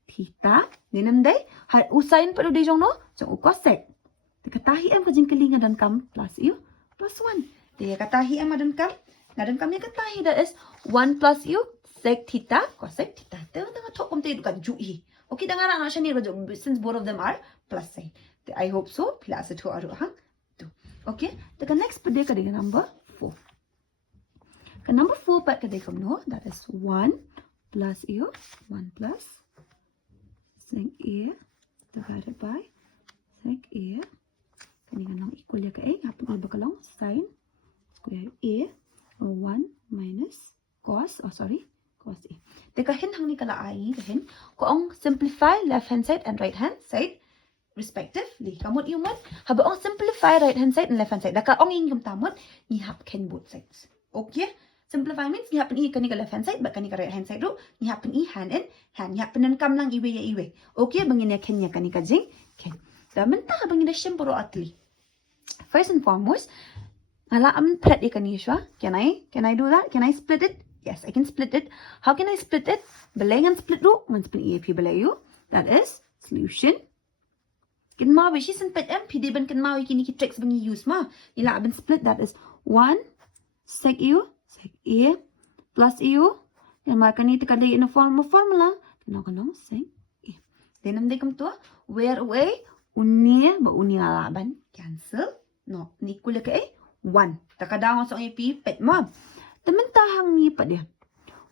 theta. Dinam day, u sin pa di jong no, jong u cosec. Katahi am kajing kalinga dan kam plus u plus 1. Dia katahi am dan kam. Ngadan kami katahi that is 1 plus u sec theta cosec theta. Tengah thok kum tayo kan jui. Okay, dengar anak siya ni since both of them are plus sign. I hope so. Pila sa to aru hang to. Okay, the next pada kada number 4. Ka number 4 pat kada kam no, that is 1 plus u 1 plus sec a divided by sec a. Kani lang equal ya ka a. Hapon iba ka lang sin square a or 1 minus cos cos a. Teka hin hang ni kala ai kahin ko ang simplify left hand side and right hand side respectively. Kamot yung man haba ang simplify right hand side and left hand side. Daka ang ingam tamot ni hap ken both sides. Okay? Simplify means ni happen i kani ka left hand side but kani ka right hand side ro ni happen i hand in hand. Ni happen nan kam lang iwe ya iwe. Okay? Bangin ya ken ya kani ka jing ken. Daman ta bangin da syembro atli. First and foremost, ala am pret ikani siya. Can I do that? Can I split it? Yes, I can split it. How can I split it? Balay ngan split ro. Man split EAP balay you. That is solution. Kin mawi si san pet M. Pidi ban kin mawi kini ki tricks bangi use ma. Ila aban split. That is 1 sec u sec A plus u. Yan maka ni tika day in a formula. Kanong sec A. Then am day kam to. Where away? Unia ba unia laban? Cancel. No. Ni kula ka 1. Takadang sa EAP pet ma. Tementahang ni pa dia.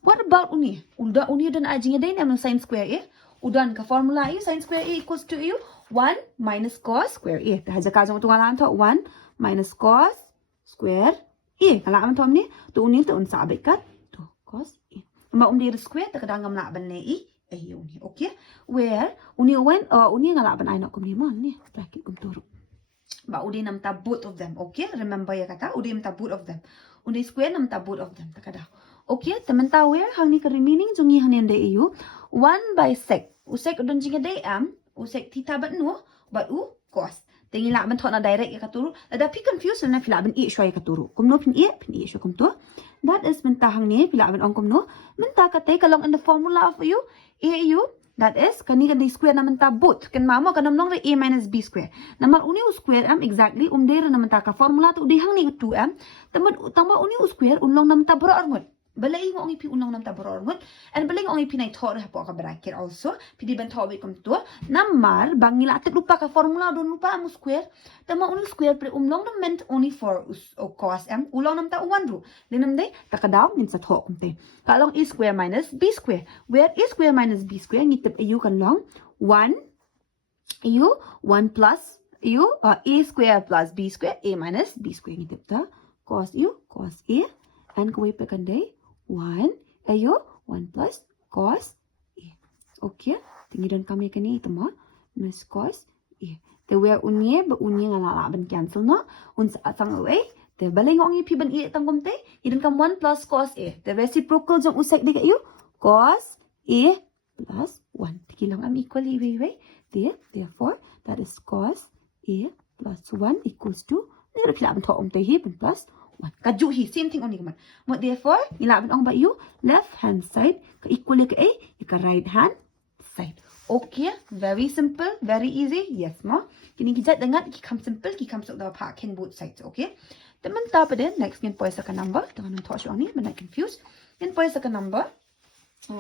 What about uni? Uni dan ajingnya day namun sin square a. Udan ka formula a sin square a equals to u 1 minus cos square a. Haja kazong tu ngalan to 1 minus cos square a. Kalau aman to ni tu uni tu unsa abek kat tu cos a. Ma di square tak kadang ngam ban nei a uni. Okay? Where uni when uni ngalaban ay nak kum ni mon ni. Bracket kum turu. Ba udi nam ta both of them. Okay? Remember ya kata udi nam ta both of them. Undi square nam ta both of them. Takada. Okay, teman tahu ya, hang ni ke remaining jungi hang ni ndai ayu 1 by sec. U sec udon jinga dai u sec theta bat no, bat u cos. Tengi la ban thona direct ya katuru. Ada pi confuse na pila ban e shwa ya katuru. Kumno pin e shwa kum to. That is menta hang ni pila ban ong kumno. Menta katai kalong in the formula of you ayu. That is kani kan square na menta both. Kan mama kan namnong a minus b square. Namar uni u square exactly dera na menta ka formula tu di hang ni 2m. Tamba uni u square unlong na menta bro arngot. Balay ngong ipi unang nam tabororngot and balay ngong ipi nay thor hapo ka bracket also pidi ban thobi kum to namar bangila at lupa ka formula don lupa am square tama uni square pre umlong nam meant only for cos m ulong nam ta 1 ru dinam dai takadaw min sa tho kum te kalong a square minus b square where a square minus b square ngitip ayu kan long 1 ayu 1 plus ayu a square plus b square a minus b square ngitip ta cos a and kawai pe kan dai 1 ayo 1 plus cos a. Okay, tinggi dan kami kini itu mah minus cos a. Te we unye ngala ban cancel no un sang away. Te balai ngong pi ban e tangkom te idan kam 1 plus cos a. Te reciprocal jong usek dik ayo cos a plus 1. Tinggi lang am equal way. Therefore that is cos a plus 1 equals to ni ra pila ban thok te hi plus 1. Kaju hi same thing only kaman. Mo therefore ila ban ong ba you left hand side ka equal ka a ka right hand side. Okay, very simple, very easy. Yes ma. Kini kita dengar ki kam simple ki kam sok da pa ken both sides. Okay. Teman ta pa din next ngin poisa ka number. Tangan nang thought ni ban confused. Ngin poisa ka number 5.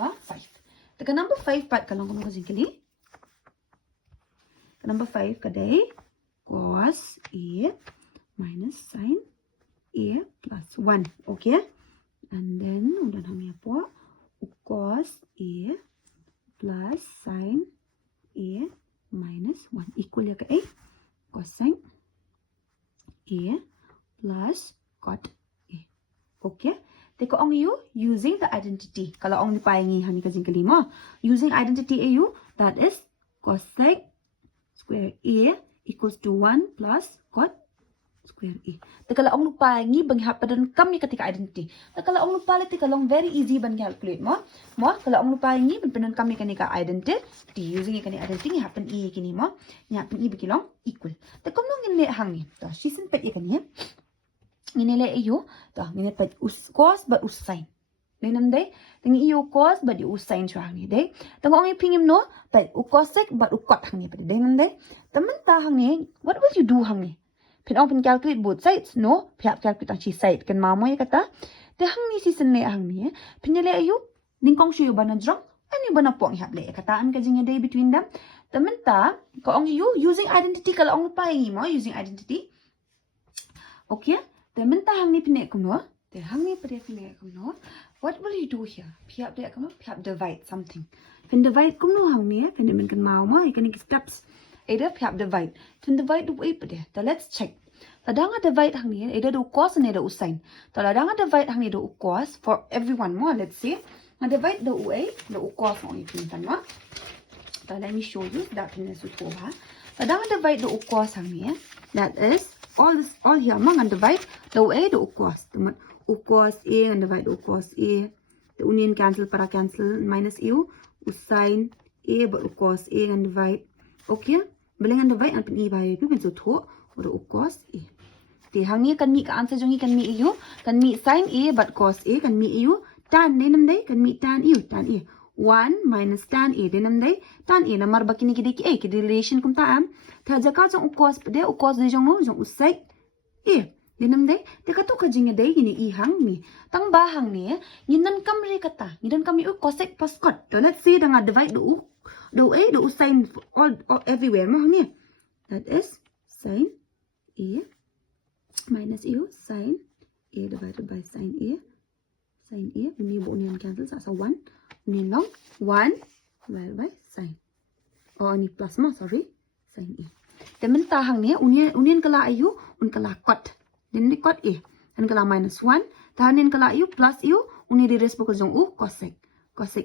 Taka number 5 pat kalong ko jingkali. Ka number 5 kadai cos a minus sin a plus 1. Okay. And then udah namanya apa? Cos a plus sin a minus 1 equal ya ke a cosine a plus cot a. Okay. Teko ong you using the identity. Kalau ong dipayangi hani kajing kelima using identity au that is cosec square a equals to 1 plus cot square a. Kalau ong lupa ngi bang hapadan kami ketika identity. Kalau ong lupa leti kalau very easy bang calculate mo. Kalau ong lupa ngi benan kami ketika identity using kani identity ngi happen e kini mo. Ngi happen e bikilong equal. Kom nong ngin le hang ni. To shisen pet ye kani. Ngin le ayo. To ngin pet us cos but us sin. Denam dai tingi iyo cos but you sin chwa hang ni dai. Tong ong pingim no pet u cosec but u cot hang ni pet. Denam dai teman ta hang ni what will you do hang ni? Pin ong calculate both sides no piap calculate ang chi side kan mamo ya kata te hang ni season le hang ni pin le ayu ningkong shu bana drong ani bana pong hap le kata an ka jing day between them temen ta ko ong you using identity kalau ong pa mo using identity okay temen ta hang ni pin ko no te hang ni pin ko no what will you do here piap de ko no piap divide something pin divide ko no hang ni pin men kan mamo ikan steps either piap divide. Then divide the way pada. So let's check. Ladanga divide hang ni either do cos and either do sin. So ladanga divide hang ni do cos for everyone more. Let's see. Now divide the way the cos only pintan mo. So let me show you that in the sutoha. Ladanga divide the cos hang ni. That is all here mang and divide the way the cos. The cos a and divide the cos a. The union cancel para cancel minus u. Sin a but cos a and divide. Okay. Belengan divide an pen i bai pi pen so tho or cos a. Te hang ni kan mi ka answer jong kan mi eu kan mi sin a but cos a kan mi eu tan nenam dai kan mi tan eu tan a 1 minus tan a denam dai tan a namar bakini ki a ki relation kum ta am ta jaka jong cos de jong no jong usai a denam dai te ka to ka jing dai gini i hang ni tang ba hang ni nginan kam re kata nginan kam u cosec plus cot. So let's see dang divide do sin all everywhere mo ni that is sin a minus u sin a divided by sin a ni bo ni cancel sa 1 ni long 1 divided by sin ni plus mo sorry sin a temen ta hang ni union kala ayu un kala cot then ni cot a and kala minus 1 tahanin kala u plus u uni di reciprocal jong u cosec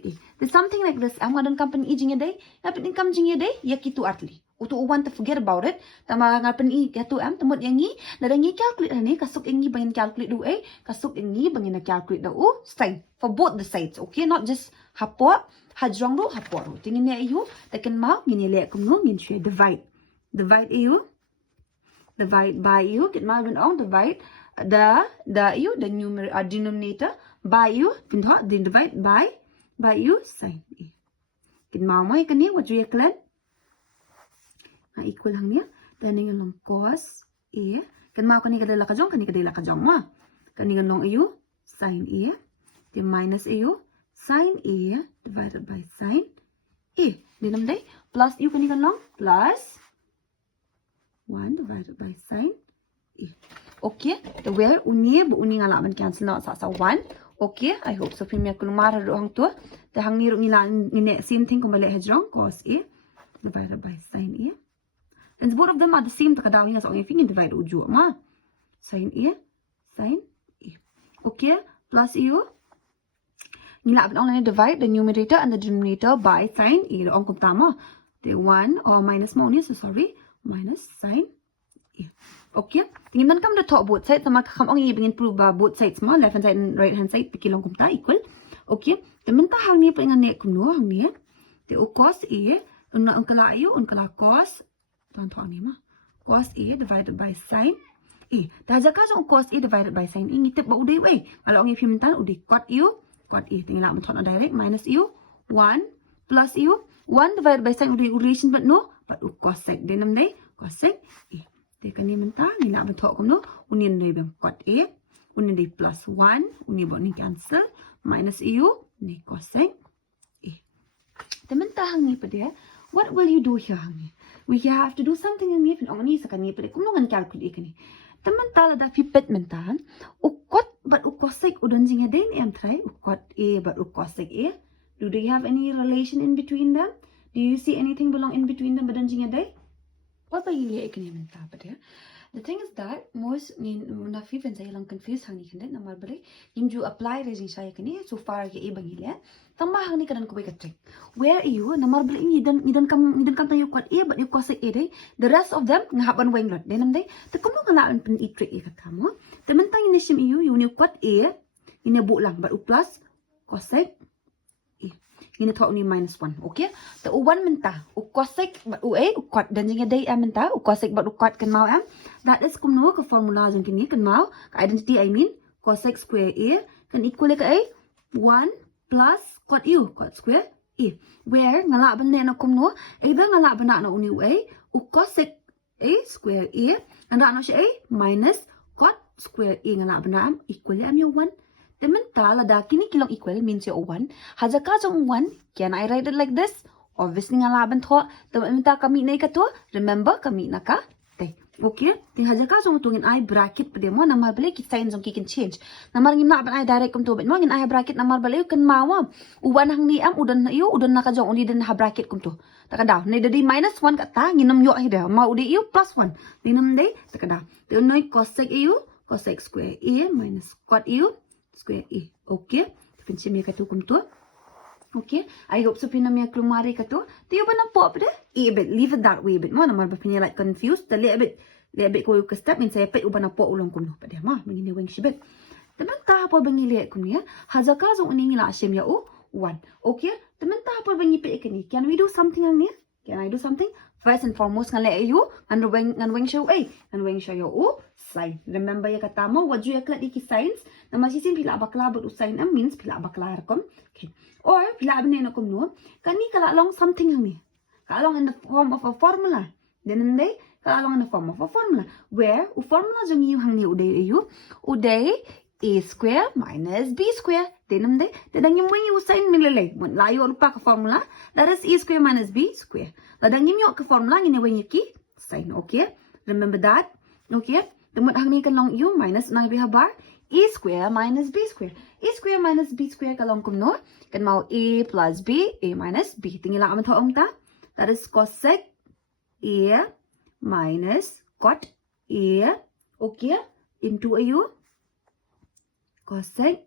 a. There's something like this. I'm going to company jing day. Happen income jing day. Ya kitu artli. Utu uwan to forget about it. Tama ngapan I katu am temut yang ni. Ladang ni calculate hani kasuk yang ni bangin calculate du kasuk yang ni bangin na calculate da sign for both the sides. Okay, not just hapo hajrong du hapo du. Tingin ni ayu taken mau ngin le kum no ngin share divide. Divide ayu. Divide by you. Get mau on divide the you the numerator denominator by you can then divide by you sign A. Get mau mai kan ni what you klan equal hang niya dan dengan long cos A kan mau kan ni kadala ka jong ma kan ni long ayu sin A then minus ayu sin A divided by sin A then nam dai plus you kan ni long plus 1 divided by sin A. Okay, the where uni bu uni ngala man cancel na sa 1. Okay, I hope so premier kulumar ro hang tu the hang ni ro ngila ni same thing kung balik hajrong cos A divided by sin A. And both of them are the same takadaw niya sa if you divide uju ma sin A. Okay, plus you ngila online divide the numerator and the denominator by sin A ro kum tama the 1 or minus mo ni so sorry minus sin A. Okay, tingnan kam the top both sides sama kam ong ibingin prove ba both sides ma left hand side and right hand side pikilong kum ta equal. Okay, temen ta hang ni palingan ne kum no hang ni the cos A unna ang kala ayu un kala cos tan ni ma cos A divided by sin A. Dah jaka so cos A divided by sin A ngitip ba uday we. Kalau ong ipimentan uday cot A tingala mo thon direct minus U 1 plus U 1 divided by sin uday relation but no but cosec denam day cosec A. Te kan ni menta ngila mo thok no unin day bang cot A unin day plus 1 uni bo ni cancel minus U ni cosec A. Te menta hang ni pa dia. What will you do here hang ni? We have to do something in if ong ni sa kani pa kum ngan calculate kani. Teman tala da pipet mentan ukot but ukosek udon jinga den em try ukot A but ukosek A. Do they have any relation in between them? Do you see anything belong in between them udon jinga day? What ba yili ekani menta pa dia? The thing is that most na fi ven say lang confused hang ni kan na marbale yim apply raising saya kani so far ke e bangile tamba hang ni kan ko ba trick where you na marbale idan kam tayo kot e but you cosec A day the rest of them ngahaban weng lot denam day te kuno ngala an pen e trick e katamo te mentang ini sim you ni kot A ini bu lang but plus cosec ini thok ni minus 1 okay the u1 menta u cosec but u A u cot dan jinga day am menta u cosec but u cot kan mau am that is kumno ka formula jang kini kan mau ka identity I mean cosec square A kan equal ka A 1 plus cot U cot square A where ngala ban ne na kumno either ngala ban na uni u A u cosec A square A and na siya A minus cot square A ngala ban am equal am yung 1 Temental ada kini kilong equal means your 1. Hazaka jong 1. Can I write it like this? Obviously nga laban to. Temental kami na ikato. Remember kami na ka. Okay. Ting hazaka jong tungin I bracket pa mo namar balik kita sign jong kikin change. Namar ngim na ban I direct kum to bet mo ngin I bracket namar balik kan mawam. Uwan hang ni am udan na iyo udan na ka jong uni den ha bracket kum to. Takadaw. Nay dadi minus 1 ka ta nginam yo hida. Ma udi iyo plus 1. Ninam day takadaw. Te unoy cosec iyo cosec square A minus cot iyo square A. Okay. Pinsim ya katu kum tu. Okay. I hope so pinam ya klumari katu. Tiyo ba na po pa de? A bit. Leave it that way bit mo. Namar ba pinya like confused. Ta li a bit ko yung step. Min saya pet uba na po ulang kum no. Pa de ma. Mingin weng shibit. Teman ta po bangi lihat kum ya. Hazaka zong uning ila asim ya u 1. Okay. Teman ta po bangi pet ikani. Can we do something ang niya? Can I do something? First and foremost nga le ayu. Ngan weng show A. Ngan weng show yo u. Sign. Remember ya kata mo, what you yaklat iki signs, na masisim pila bakla but usain am means pila bakla kom. Okay. Or pila abne na kom no, kani kala long something hang ni. Kala long in the form of a formula. Then they kala long in the form of a formula. Where u formula jong yu hang ni uday ayu, uday A square minus B square. Then they dadang yung wengi usain milele. Mun layo lupa ka formula, that is A square minus B square. Dadang yung ka formula ngine wengi ki sign. Okay? Remember that? Okay? Temut hang ni kan long u minus nang biha bar A square minus B square. A square minus B square kalong kum no. Kan mau A plus B, A minus B. Tinggal amat hoong ta. That is cosec A minus cot A. Okay. Into a u. Cosec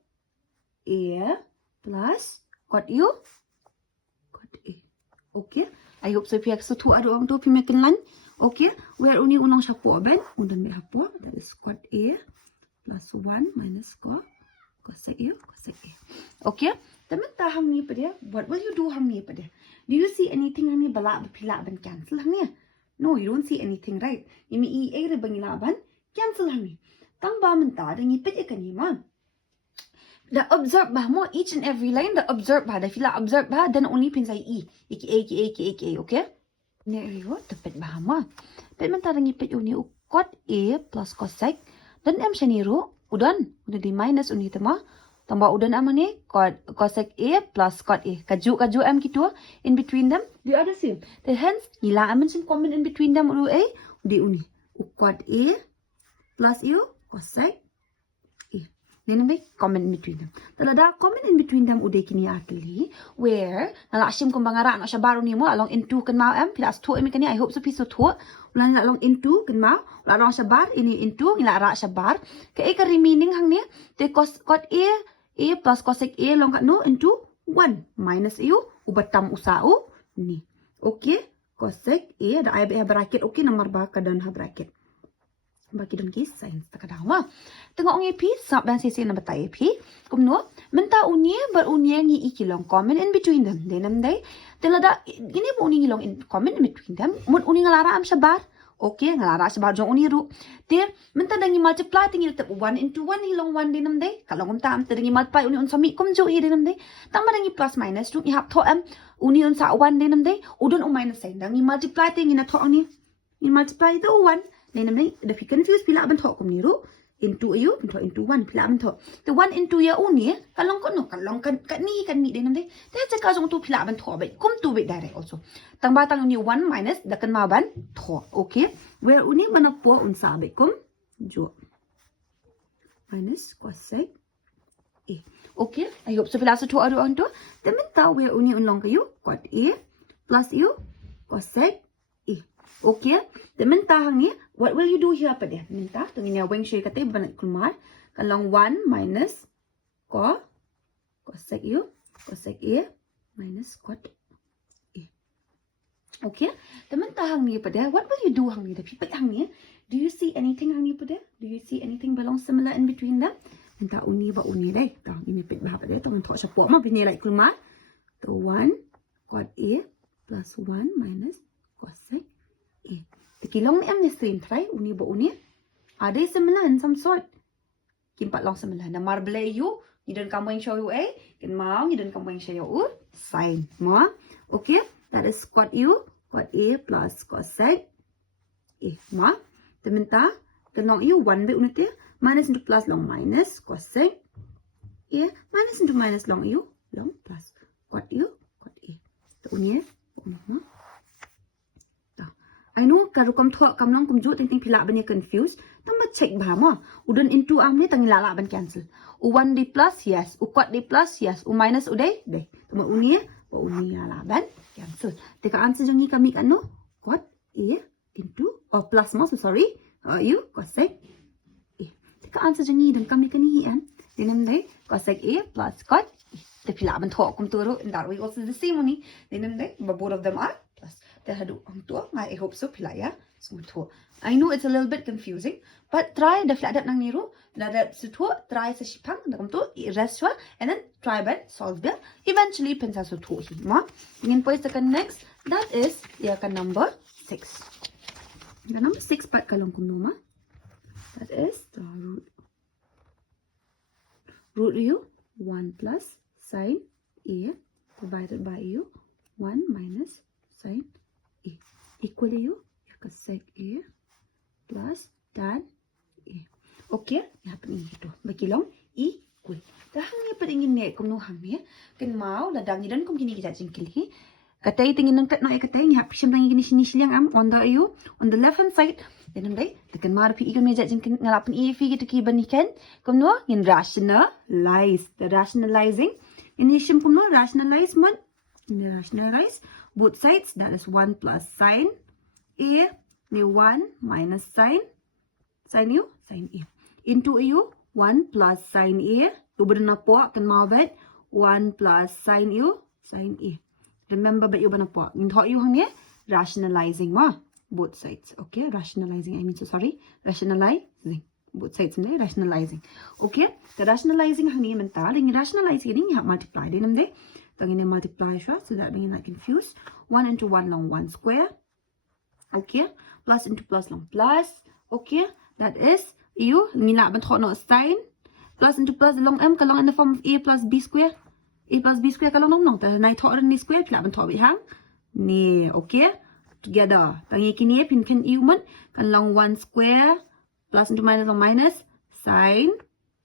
A plus cot U. Cot A. Okay. I hope so pi so tu ada orang tu pi makan lan. Okay, where uni unong siapa ben? Undan be apa? That is cot A plus 1 minus cosec A, cosec A. Okay, teman tahang ni pada dia. What will you do hang ni pada dia? Do you see anything hang ni balak berpilak ben cancel hang ni? No, you don't see anything, right? Imi E A re bangila ban cancel hang ni. Tang ba mentah dengan ipet ikan ni mah. The observe bah mo each and every line the observe bah, the fila observe bah, then only pin say E. Iki A, okay? Ni rio tepet bah mo. Pet mentah dengan ipet uni cot A plus cosec. Dan M syaniro udan di minus uni tema. Tambah udan am ni cosec A plus cot A. Kaju M gitu in between them. They are the same. Then hence nila am some common in between them unu A di uni. Cot A plus U cosec A. Then may common in between them. Talada common in between them udah kini akili where nala asim kung bangara no siya baru ni mo along into kan mau am pilas tu emi kani I hope so piso tu ulan along into kan mau ulan along siya bar ini into ila ra siya bar kay ka remaining hang ni te cot A plus cosec A long no into 1 minus U ubatam usao ni. Okay, cosec A ada ay bracket okay nomor ba kadan ha bracket. Bagi dong ki sains takadawa. Tengok ngi pi sap dan sisi na batai pi. Kumno menta unie berunie ngi ikilong common in between them. Denam dai. Telada ini bu uni ngilong in common in between them. Mun uni ngalara am sabar. Okay, ngalara sabar jong uni ru. Ter menta dangi multiply tingi tetap 1 into 1 hilong 1 denam dai. Kalau kum tam dangi multiply uni un sami kum jo i denam dai. Tang dangi plus minus tu i hap tho am uni un sa 1 denam dai. Udon u minus sign dangi multiply tingi na tho ni. Ni multiply tu 1. Nên này the confused pila ban thọ cùng ni ru into you into 1 pila ban thọ the 1 into ya uni kalong kono kalong kan ni den nam de te cha ka jong tu pila ban thọ bai kum tu bai direct also tang ba tang ni 1 minus da kan ma ban thọ okay where uni ban po un sa bai kum jo minus cosec A okay I hope so pila so to adu on to the minta where uni un long kayu cot A plus u cosec A okay the minta hang ni what will you do here apa dia? Minta tengin ya weng shay kata banat keluar kalong 1 minus cosec A minus cot A. Okay? Teman hang ni apa dia? What will you do hang ni? Tapi hang ni, do you see anything hang ni apa dia? Do you see anything belong similar in between them? Minta uni ba uni dai. Tah ini pet bah apa dia? Tong thok sapok ma bini like keluar. To 1 cot A plus 1 minus cosec A. Tekilong ni am ni same try uni ba uni ada similar in some sort kimpat long similar na marble you ni dan kamu yang show you kan mau ni dan kamu yang show you sin mo okay that is cot A plus cosec A mo tementa kenong you 1 be uni te minus into plus long minus cosec A minus into minus long you long plus cot A to uni mo I know kalau kamu thok kamu long kumju ting pila banyak confused. Tamba check bah mo. Udan into am ni tang lala ban cancel. U1 d plus yes, u cot d plus yes, u minus u dai. Tamba uni lala ban cancel. Teka answer jongi kami kan no cot A into plus mo sorry. U cosec A. Teka answer jongi dan kami kan hi an. Denam dai cosec A plus cot. Te pila ban thok kum turu in that way also the same money. Denam dai both of them are plus. Terhadap orang tua, I hope so pila ya. Semua tua. I know it's a little bit confusing, but try the flat nang niru, the sutua, try sa shipang, the tu rest and then try by solve the eventually pensa so tu hi ma. Ingin pois tekan next, that is ya kan number 6. The number 6 part kalong kuno ma. That is the root u 1 plus sin A divided by u 1 minus sin A equal to cosec A plus tan A. Okay, ya pening itu. Bagi long equal. Dah hang apa ingin ni kum no hang ni. Kan mau dah dang dan kum kini kita jengkel hi. Katai tingin nang tat na katai ni hap siam gini sini silang am on the left hand side. Dan dai tekan mar pi ikon meja jengkel ngalapan E fi gitu ki banikan. Kum no in rationalize. The rationalizing. Ini sim kum no rationalize mon. Rationalize both sides, that is 1 plus sin A, ni 1 minus sin u, sin A. Into u, 1 plus sin A, tu berna po, kan mau bet, 1 plus sin u, sin A. Remember but you bana po. Ngin thought you hang rationalizing ma both sides. Okay, rationalizing. I mean so sorry. Rationalizing. Both sides in rationalizing. Okay, the rationalizing hang ni menta. Ring rationalizing ni have multiply. Dinam de. Tangin multiply siya so that being not confused. 1 into 1 long 1 square. Okay, plus into plus long plus. Okay, that is you ngila ban thought no sign. Plus into plus long m kalong in the form of a plus b square. A plus b square kalong nong ta nai thought ni square pila ban thought bi hang. Ni, okay, together. Tangi kini pin kan u man kan long 1 square plus into minus long minus sin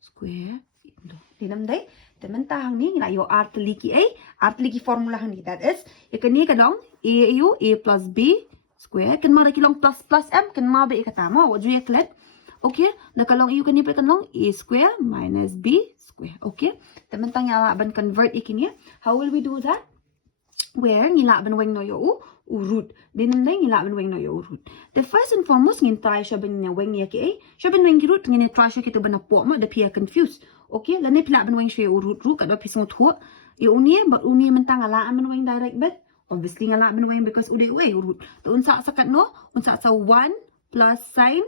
square into. Dinam dai. Temen tahang ni ngila yo art liki formula hang ni. That is you kan ni kalong a plus b square kan ma kilong plus m kan ma be kata ma wo ju klet. Okay, the kalong you kan ni kalong a square minus b square. Okay, temen tang ngila ban convert ikini. How will we do that? Where ngila ban weng no yo root. Dinam dai ngila ban weng no yo root. The first and foremost ngin try siya ban na weng ya ke siya ban weng root ngin try siya kita ban na po ma da pia confused. Okay, lani pila ban weng siya root kada pisong thuo. Yo unie but unie mentang ala ban weng direct bet. Obviously ngala ban weng because ude root. To unsa sakat no unsa sa 1 plus sin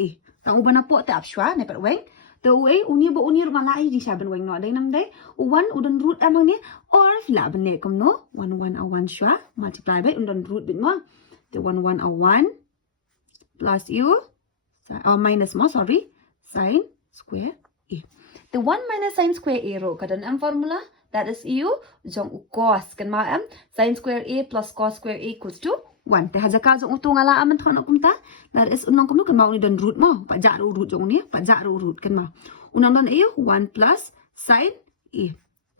a. Tang uban na po ta apswa ne pat weng. The way unie ba unie malai di siya ban weng no dai nam dai 1 udan root amang ni or fila ban ne kom no 1 1 a 1 siya multiply by udan root bit mo. The 1 1 a 1 plus u minus mo sorry sin square a. The 1 minus sin square a ro kadan ang formula that is u jong cos kan ma am sin square a plus cos square a equals to 1. Te haja ka jong utung ala aman thon kumta that is unong kum kan ma uni dan root mo pa ja ro root jong ni pa ja ro root kan ma unang dan a 1 plus sin a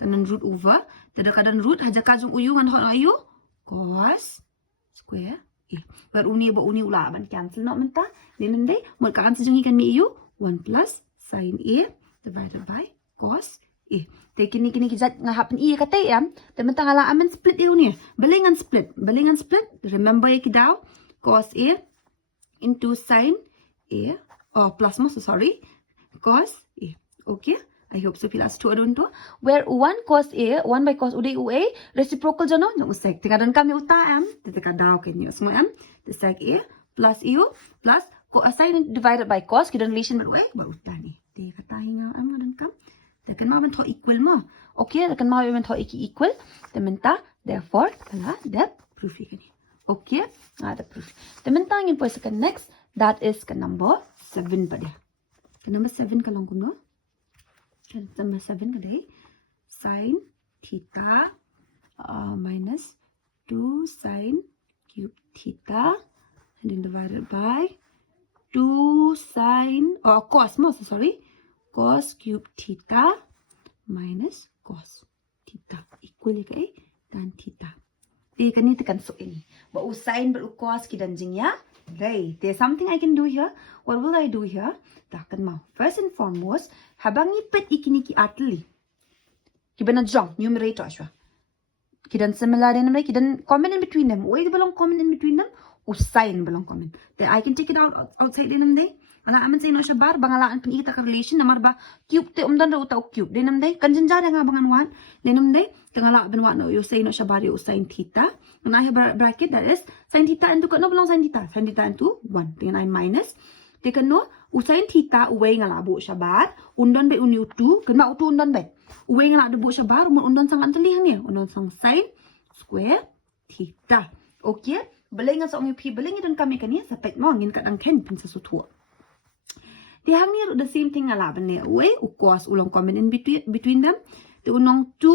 kanan root over te kadan root haja ka jong uyu ngan hon ayu cos square a but uni ba uni ula ban cancel no menta then dai mo ka answer jong ikan mi u 1 plus sin a divided by cos a. Te kini kijat nga happen i kate am te mentang ala amen split iu ni belingan split remember ki daw cos a into sin a plus mo so sorry cos a. Okay, I hope so pilas to adon to where 1 cos a 1 by cos ude u a reciprocal jano no usek tingadan kami uta am te ka daw ken yo semua am the sec a plus u plus sin divided by cos kidan relation but way ba uta ni te kata hinga am ngadan kam te kan ma ban tho equal mo. Okay, te kan ma ban tho equal te menta therefore kala the proof ikani. Okay, the proof te menta ngin po second next that is ka number 7 pa dia. Ka number 7 kalong ko no. Number 7 kadai sin theta minus 2 sin cube theta and then divided by 2 sin cos mo so sorry cos cube theta minus cos theta equal kai tan theta. Te kani tekan so ini. Ba u sin ba u cos ki dan jing ya. Right. There's something I can do here. What will I do here? Takan mau. First and foremost, habang ipet ikini ki atli. Kibana jong numerator aswa. Kidan similar din naman kidan common in between them. Why belong common in between them? Usain belong common. Then I can take it outside din naman day. Ala aman say no siya bar bangalaan pin ita ka relation namar ba cube te umdan ro ta cube din naman day kanjan jada nga bangan wan din naman day tangala ben wan no you say no siya bar you sin theta. And I have bracket that is sin theta into no belong sin theta into 1 then I minus tekan no usain theta uway nga labo siya bar undan be uni utu kan ma utu undan be uway nga labo siya bar undan sang antalihan ni undan sang sin square theta. Okay, balay nga sa ong pi balay ngidan kami kaniya sa pet mo ngin kadang ken pin sa sutuo. They have near the same thing alaban ne uway u cos ulang common in between them the unong 2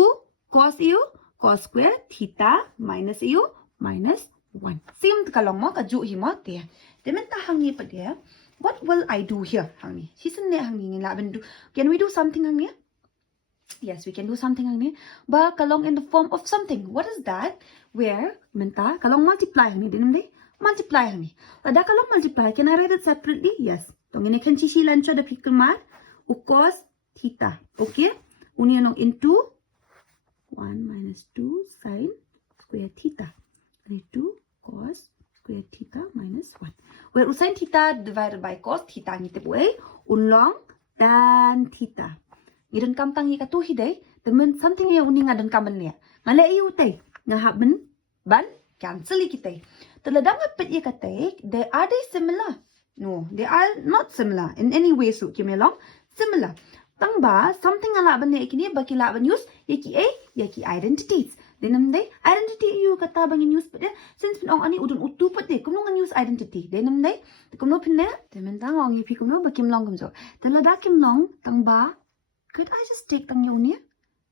cos u cos square theta minus u minus 1 same kalong mo kaju himo te menta hangi pa dia. What will I do here hangi season ne hangi laban do can we do something hangi? Yes, we can do something hangi ba kalong in the form of something. What is that? Where menta kalong multiply hangi din de multiply hangi ada kalong multiply can I write it separately? Yes, tong ini kan cicilan cha da pikir mat u cos theta. Okay, union into 1 minus 2 sin square theta. And 2 cos square theta minus 1. Where sin theta divided by cos theta ngiti po ay unlong tan theta. Ngidan kam tangi katuhi day, temen something yang uning ngadan kaman niya. Ngale ayu tay. ngahap ban cancel kita. Terladang apit ye kata, are they similar? No, they are not similar in any way. So kimelong similar. Tang ba something ala ban ne kini baki la ban use yaki a yaki identities. Denam day identity you kata bangin use pada since pinong ani udun utu pada kumnong use identity. Denam day kumno pinna tementang ong yipi kumno bakim long kumso. Telada kim long tang ba. Could I just take tang yonia?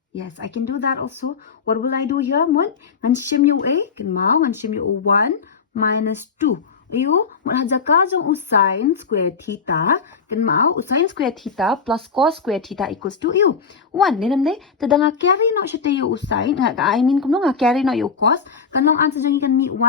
Yes, I can do that also. What will I do here? Mon ngan shim you a kan mau ngan shim you 1 minus 2. Ayo, mun hajaka jong sin square theta kan mau sin square theta plus cos square theta equals to you 1 nenam dei tadanga carry no shite yo sin I mean kumno nga carry no yo cos kan long answer jong ikan mi 1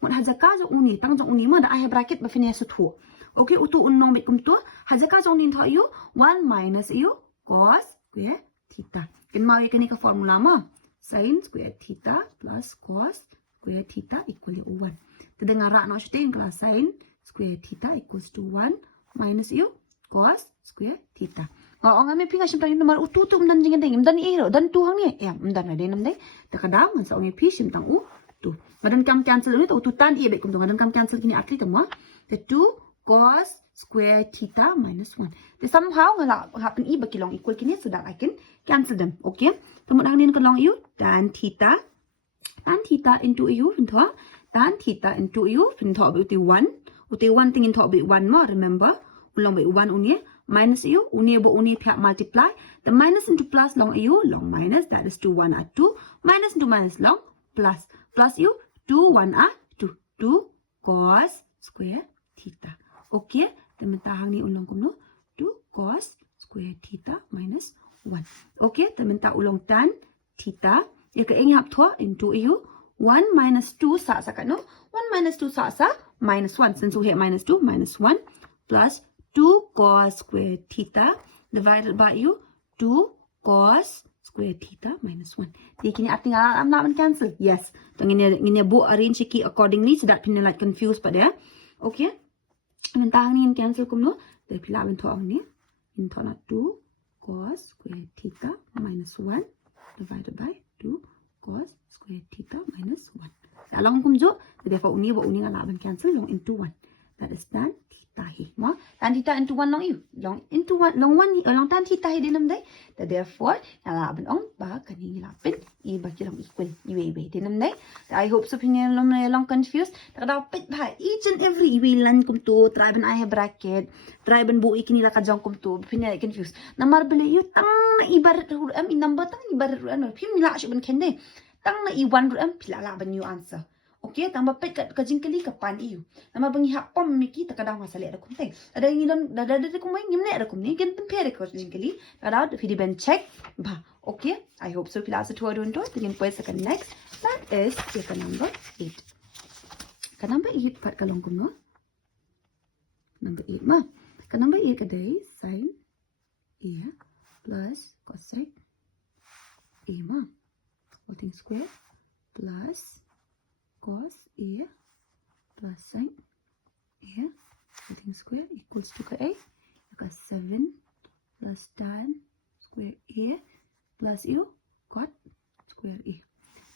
mun hajaka jong uni tang jong uni mo da I have bracket ba fine su thu okay utu unnong bit kum tu hajaka jong nin tha yo 1 minus you cos square theta kan mau ikan ka formula ma sin square theta plus cos square theta equal to 1 Tadanga rak no shite kelas sin square theta equals to 1 minus you cos square theta. Ngau ngame pinga shim tang nomor utu tu mdan jing ding mdan e ro dan tu hang ni ya mdan na de nam dei takadang ngan sa ngi pi shim tang u tu. Madan kam cancel ni tu tan e be kum tu madan kam cancel kini atli tamwa. The 2 cos square theta minus 1. The somehow ngala happen e bakilong equal kini so that I can cancel them. Okay. Tamut hang ni kalong you tan theta into you into tan theta into u fin thọ bị 1 thing in thọ bị 1 more remember long bị 1 unie minus u unie bo unie phya multiply the minus into plus long u long minus that is 2 1 are 2 minus into minus long plus u 2 1 are 2 cos square theta okay temen tahang ni ulong kumno 2 cos square theta minus 1 okay temen ta ulong tan theta ya ka ing hap thọ into u 1 minus 2 sa kat no 1 minus 2 sa minus 1 since we have minus 2 minus 1 plus 2 cos square theta divided by you 2 cos square theta minus 1 di kini arti I'm not cancel yes tang ini bu arrange ki accordingly so that pin like confused pada ya okay mentang ni cancel kum no de pila ben thong ni in thona 2 cos square theta minus 1 divided by 2 cos square theta minus 1. Along kum jo, therefore uni ngala ban cancel long into 1. That is tan theta hi. Ma tan theta into 1 long you. Long into 1 long 1 long tan theta hi dinam dai. Therefore ngala ban ong ba kani ngala pen I ba kilong equal iwe dinam dai. I hope so pinel long confused. Takadaw pit ba each and every iwe lan kum to try ban I have bracket. Try ban bu ikini la ka jong kum to pinel confused. Namar bele you tang ibarat am in number tang ibarat ano pim la shi ban kende. Tang na I1 ru am pila la ban you answer. Okay, tang bapet kat kajingkali kapan iu. Nama bangi hak pom miki takadang masale ada kumteng. Ada ngidon dada kumai ngimne ada kumni gen compare ko kajingkali. Ada fidi ben check ba. Okay, I hope so pila sa tuwa don to. Tingin po sa kan next. That is ka number 8. Ka number 8 pat kalong kum no. Number 8 ma. Ka number 8 kadai sin A plus cosec A ma. Whole thing square plus cos A plus sin A whole thing square equals to A. You got 7 plus tan square A plus U cot square A.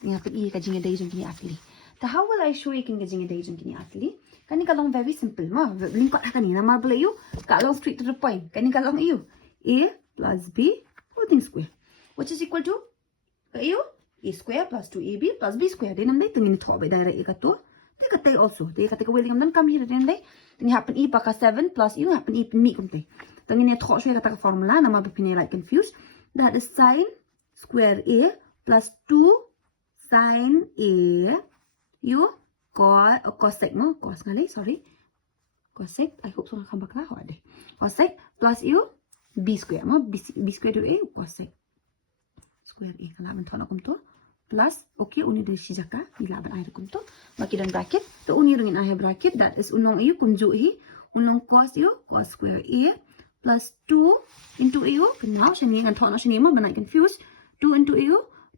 Tingnan pa I ka jinga day jong kini atli. So how will I show you can jinga day jong kini atli? Kani kalong very simple ma. Lingkot ha kanina marble you. Kalong straight to the point. Kani kalong you. A plus B whole thing square. Which is equal to you? A square plus 2AB plus B square. Then I'm tingin ito by direct ikato. They got also. They got willing and then come here then they. Then happen E paka 7 plus you happen E me kumte. Tingin ito so ika formula na mabipinay like confused. That is sin square A plus 2 sin A you cosec mo cos ngali sorry cosec I hope so nakambak la hode cosec plus you B square mo B square to A cosec square A kalaban to na kumto plus okay uni de shijaka ilaban ay kumto makidan bracket to uni ringin ay bracket that is unong u kunju hi unong cos u cos square A plus 2 into A now shani kan to na shani mo banay confused 2 into A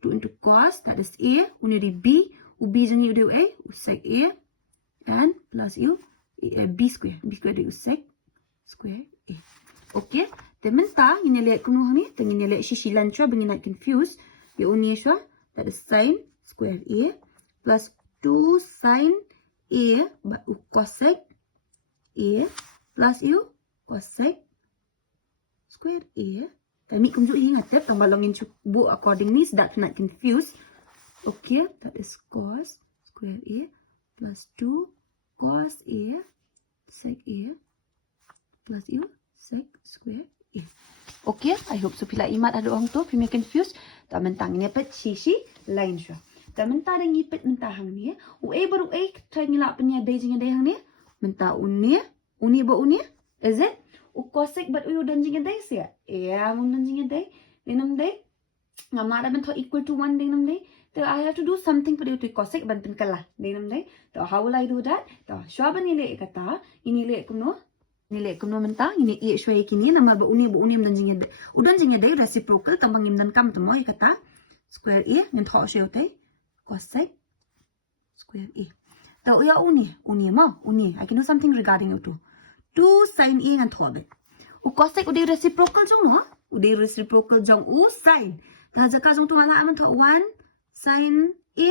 2 into cos that is A uni de B u B jani u de A u sec A and plus u B square de u sec square A okay temen ta ngine le kuno hani tengine le shishilan chwa bingina confused ya uni shwa that is sin square A plus 2 sin A but u cosec A plus u cosec square A. Kami kumjuk ingat tambah longin cukup accordingly sedap not confused. Okay, that is cos square A plus 2 cos A sec A plus u sec square A. Okay, I hope so pila imat ada orang tu pila confused. Tak mentang ni apa sisi lain syah. Tak mentang ada ngipet mentah hang ni. U A baru A try ngilap punya day jing day hang ni. Mentah uni ba uni. Is it? U cosec but u dan jing day sia. Ya, mung dan jing day. Denam day. Ngamara mentah equal to 1 denam day. So I have to do something for you to cosec ban pen kalah. Denam day. So how will I do that? So syah ban nilai kata. Ini nilai kuno. Nilai kuno mentah. Ini ia syai kini nama ba uni dan jing day. U dan jing day reciprocal tambang im dan kam temo kata. Square A ngan thok syau tay. Cosec square A. So ya uni ma uni. I can do something regarding it too. 2 sin A ngan thok be. U cosec u day reciprocal jong no. U day reciprocal jong u sin. Dah jaka jong tu mala aman thok 1 sin A.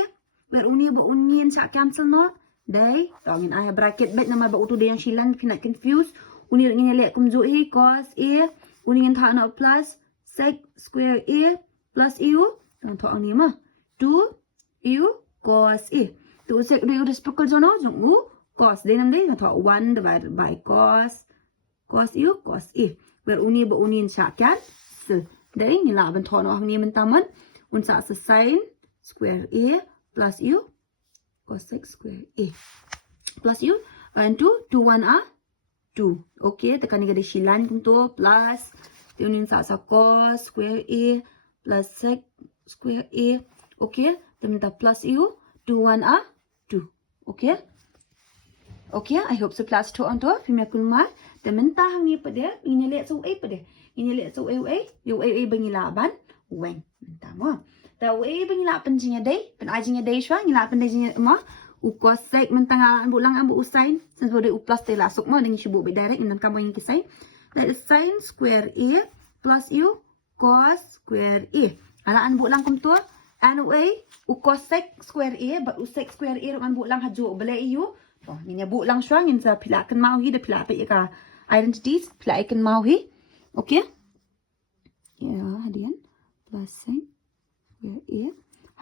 Where uni ba uni and sak cancel no. Day. Tongin I have bracket bet nama ba utu day yang silan kena confused. Uni ngin lek kumjuk hi cos A. Uni ngin thak na plus sec square A plus u. Tong thok ni ma. 2 u cos A. Tu sec day reciprocal jong no jong u cos. Day nam day thok 1 divided by cos u cos A. Where uni ba uni and sak cancel. Day ni la ban thok no ni mentaman. Un sak sin square A plus u cosec square A plus u and 2 1 are 2. Okay, tekan ni gada silan kung tu plus tiunin sa cos square A plus sec square A. Okay, teminta plus u 2 1 are 2. Okay. Okay, I hope so plus 2 on to pimya kun ma teminta hang ni pada ini lihat so A pada ini lihat so A bangilaban wen minta mo. Tahu pengilapan jinya day, penajinya day syah, ngilapan day jinya ma, u cosec mentang ambu lang ambu usain, sebab dia u plus day lasuk ma dengan syubuk be direct dengan kamu yang kisai. That is sin square A plus u cos square A. Ala ambu lang kum tu, anyway, u cosec square A, but u sec square A ambu lang haju bela u. Oh, ni bu lang syah ngin sa pilakan mau hi, de pilak ka identities, pilakan mau hi. Okay? Ya, hadian plus sin square A.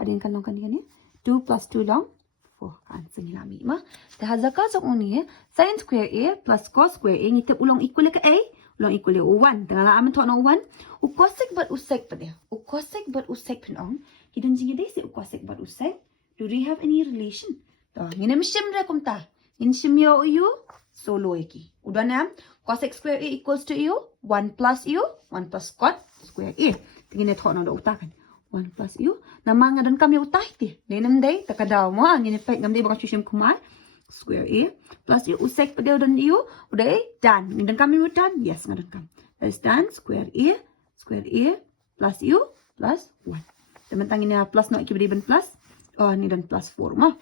Hadirin kan longkan dia ni. 2 plus 2 long. 4. Answer ni lami mah. Dah zaka sok ni sin square A plus cos square A ni tep ulang equal ke A. Ulang equal ke 1. Dah lah aman tok no 1. U cosec but u sec pada. U cosec but u sec pen ong. Kidan jinga dei se u cosec but u sec. Do they have any relation? Dah ngina mishim ra kum ta. In shim yo u solo iki. Udah nam cosec square A equals to u 1 plus u 1 plus cot square A. Tingin tok no do utakan. 1 plus u. Nama ngadan kami utah ti. Denam day takadaw mo ang inefect ngam day bang syusim kumai. Square A plus u usek pada dan u udah dan. Ngadan kami utan. Yes ngadan kam. That is dan square A plus u plus 1. Teman ini plus no ikibri ben plus. Oh ni dan plus 4 mah.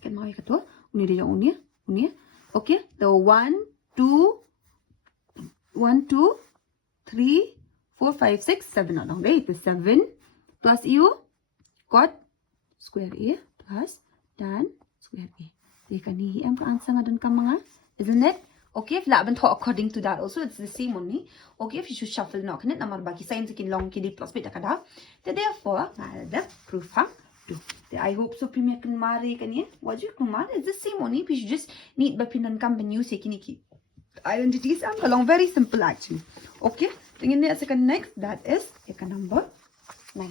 Kan mau ikat tu. Uni dia uni. Okay. The 1 2 3 4 5 6 7 along day. Itu 7 plus u cot square A plus tan square A. Dia kan ni am ka answer ngadan kam mga. Isn't it? Okay, if laban to according to that also it's the same only. Okay, if you should shuffle no kan namar baki sign sekin long kidi plus bit kada. Therefore, the proof ha do. I hope so premier kan mari kan ye. Wajib kumar it's the same only. You should just need bapinan kam ben use sekin ki identities am along very simple actually. Okay, tingin ni second next that is ikan number 9.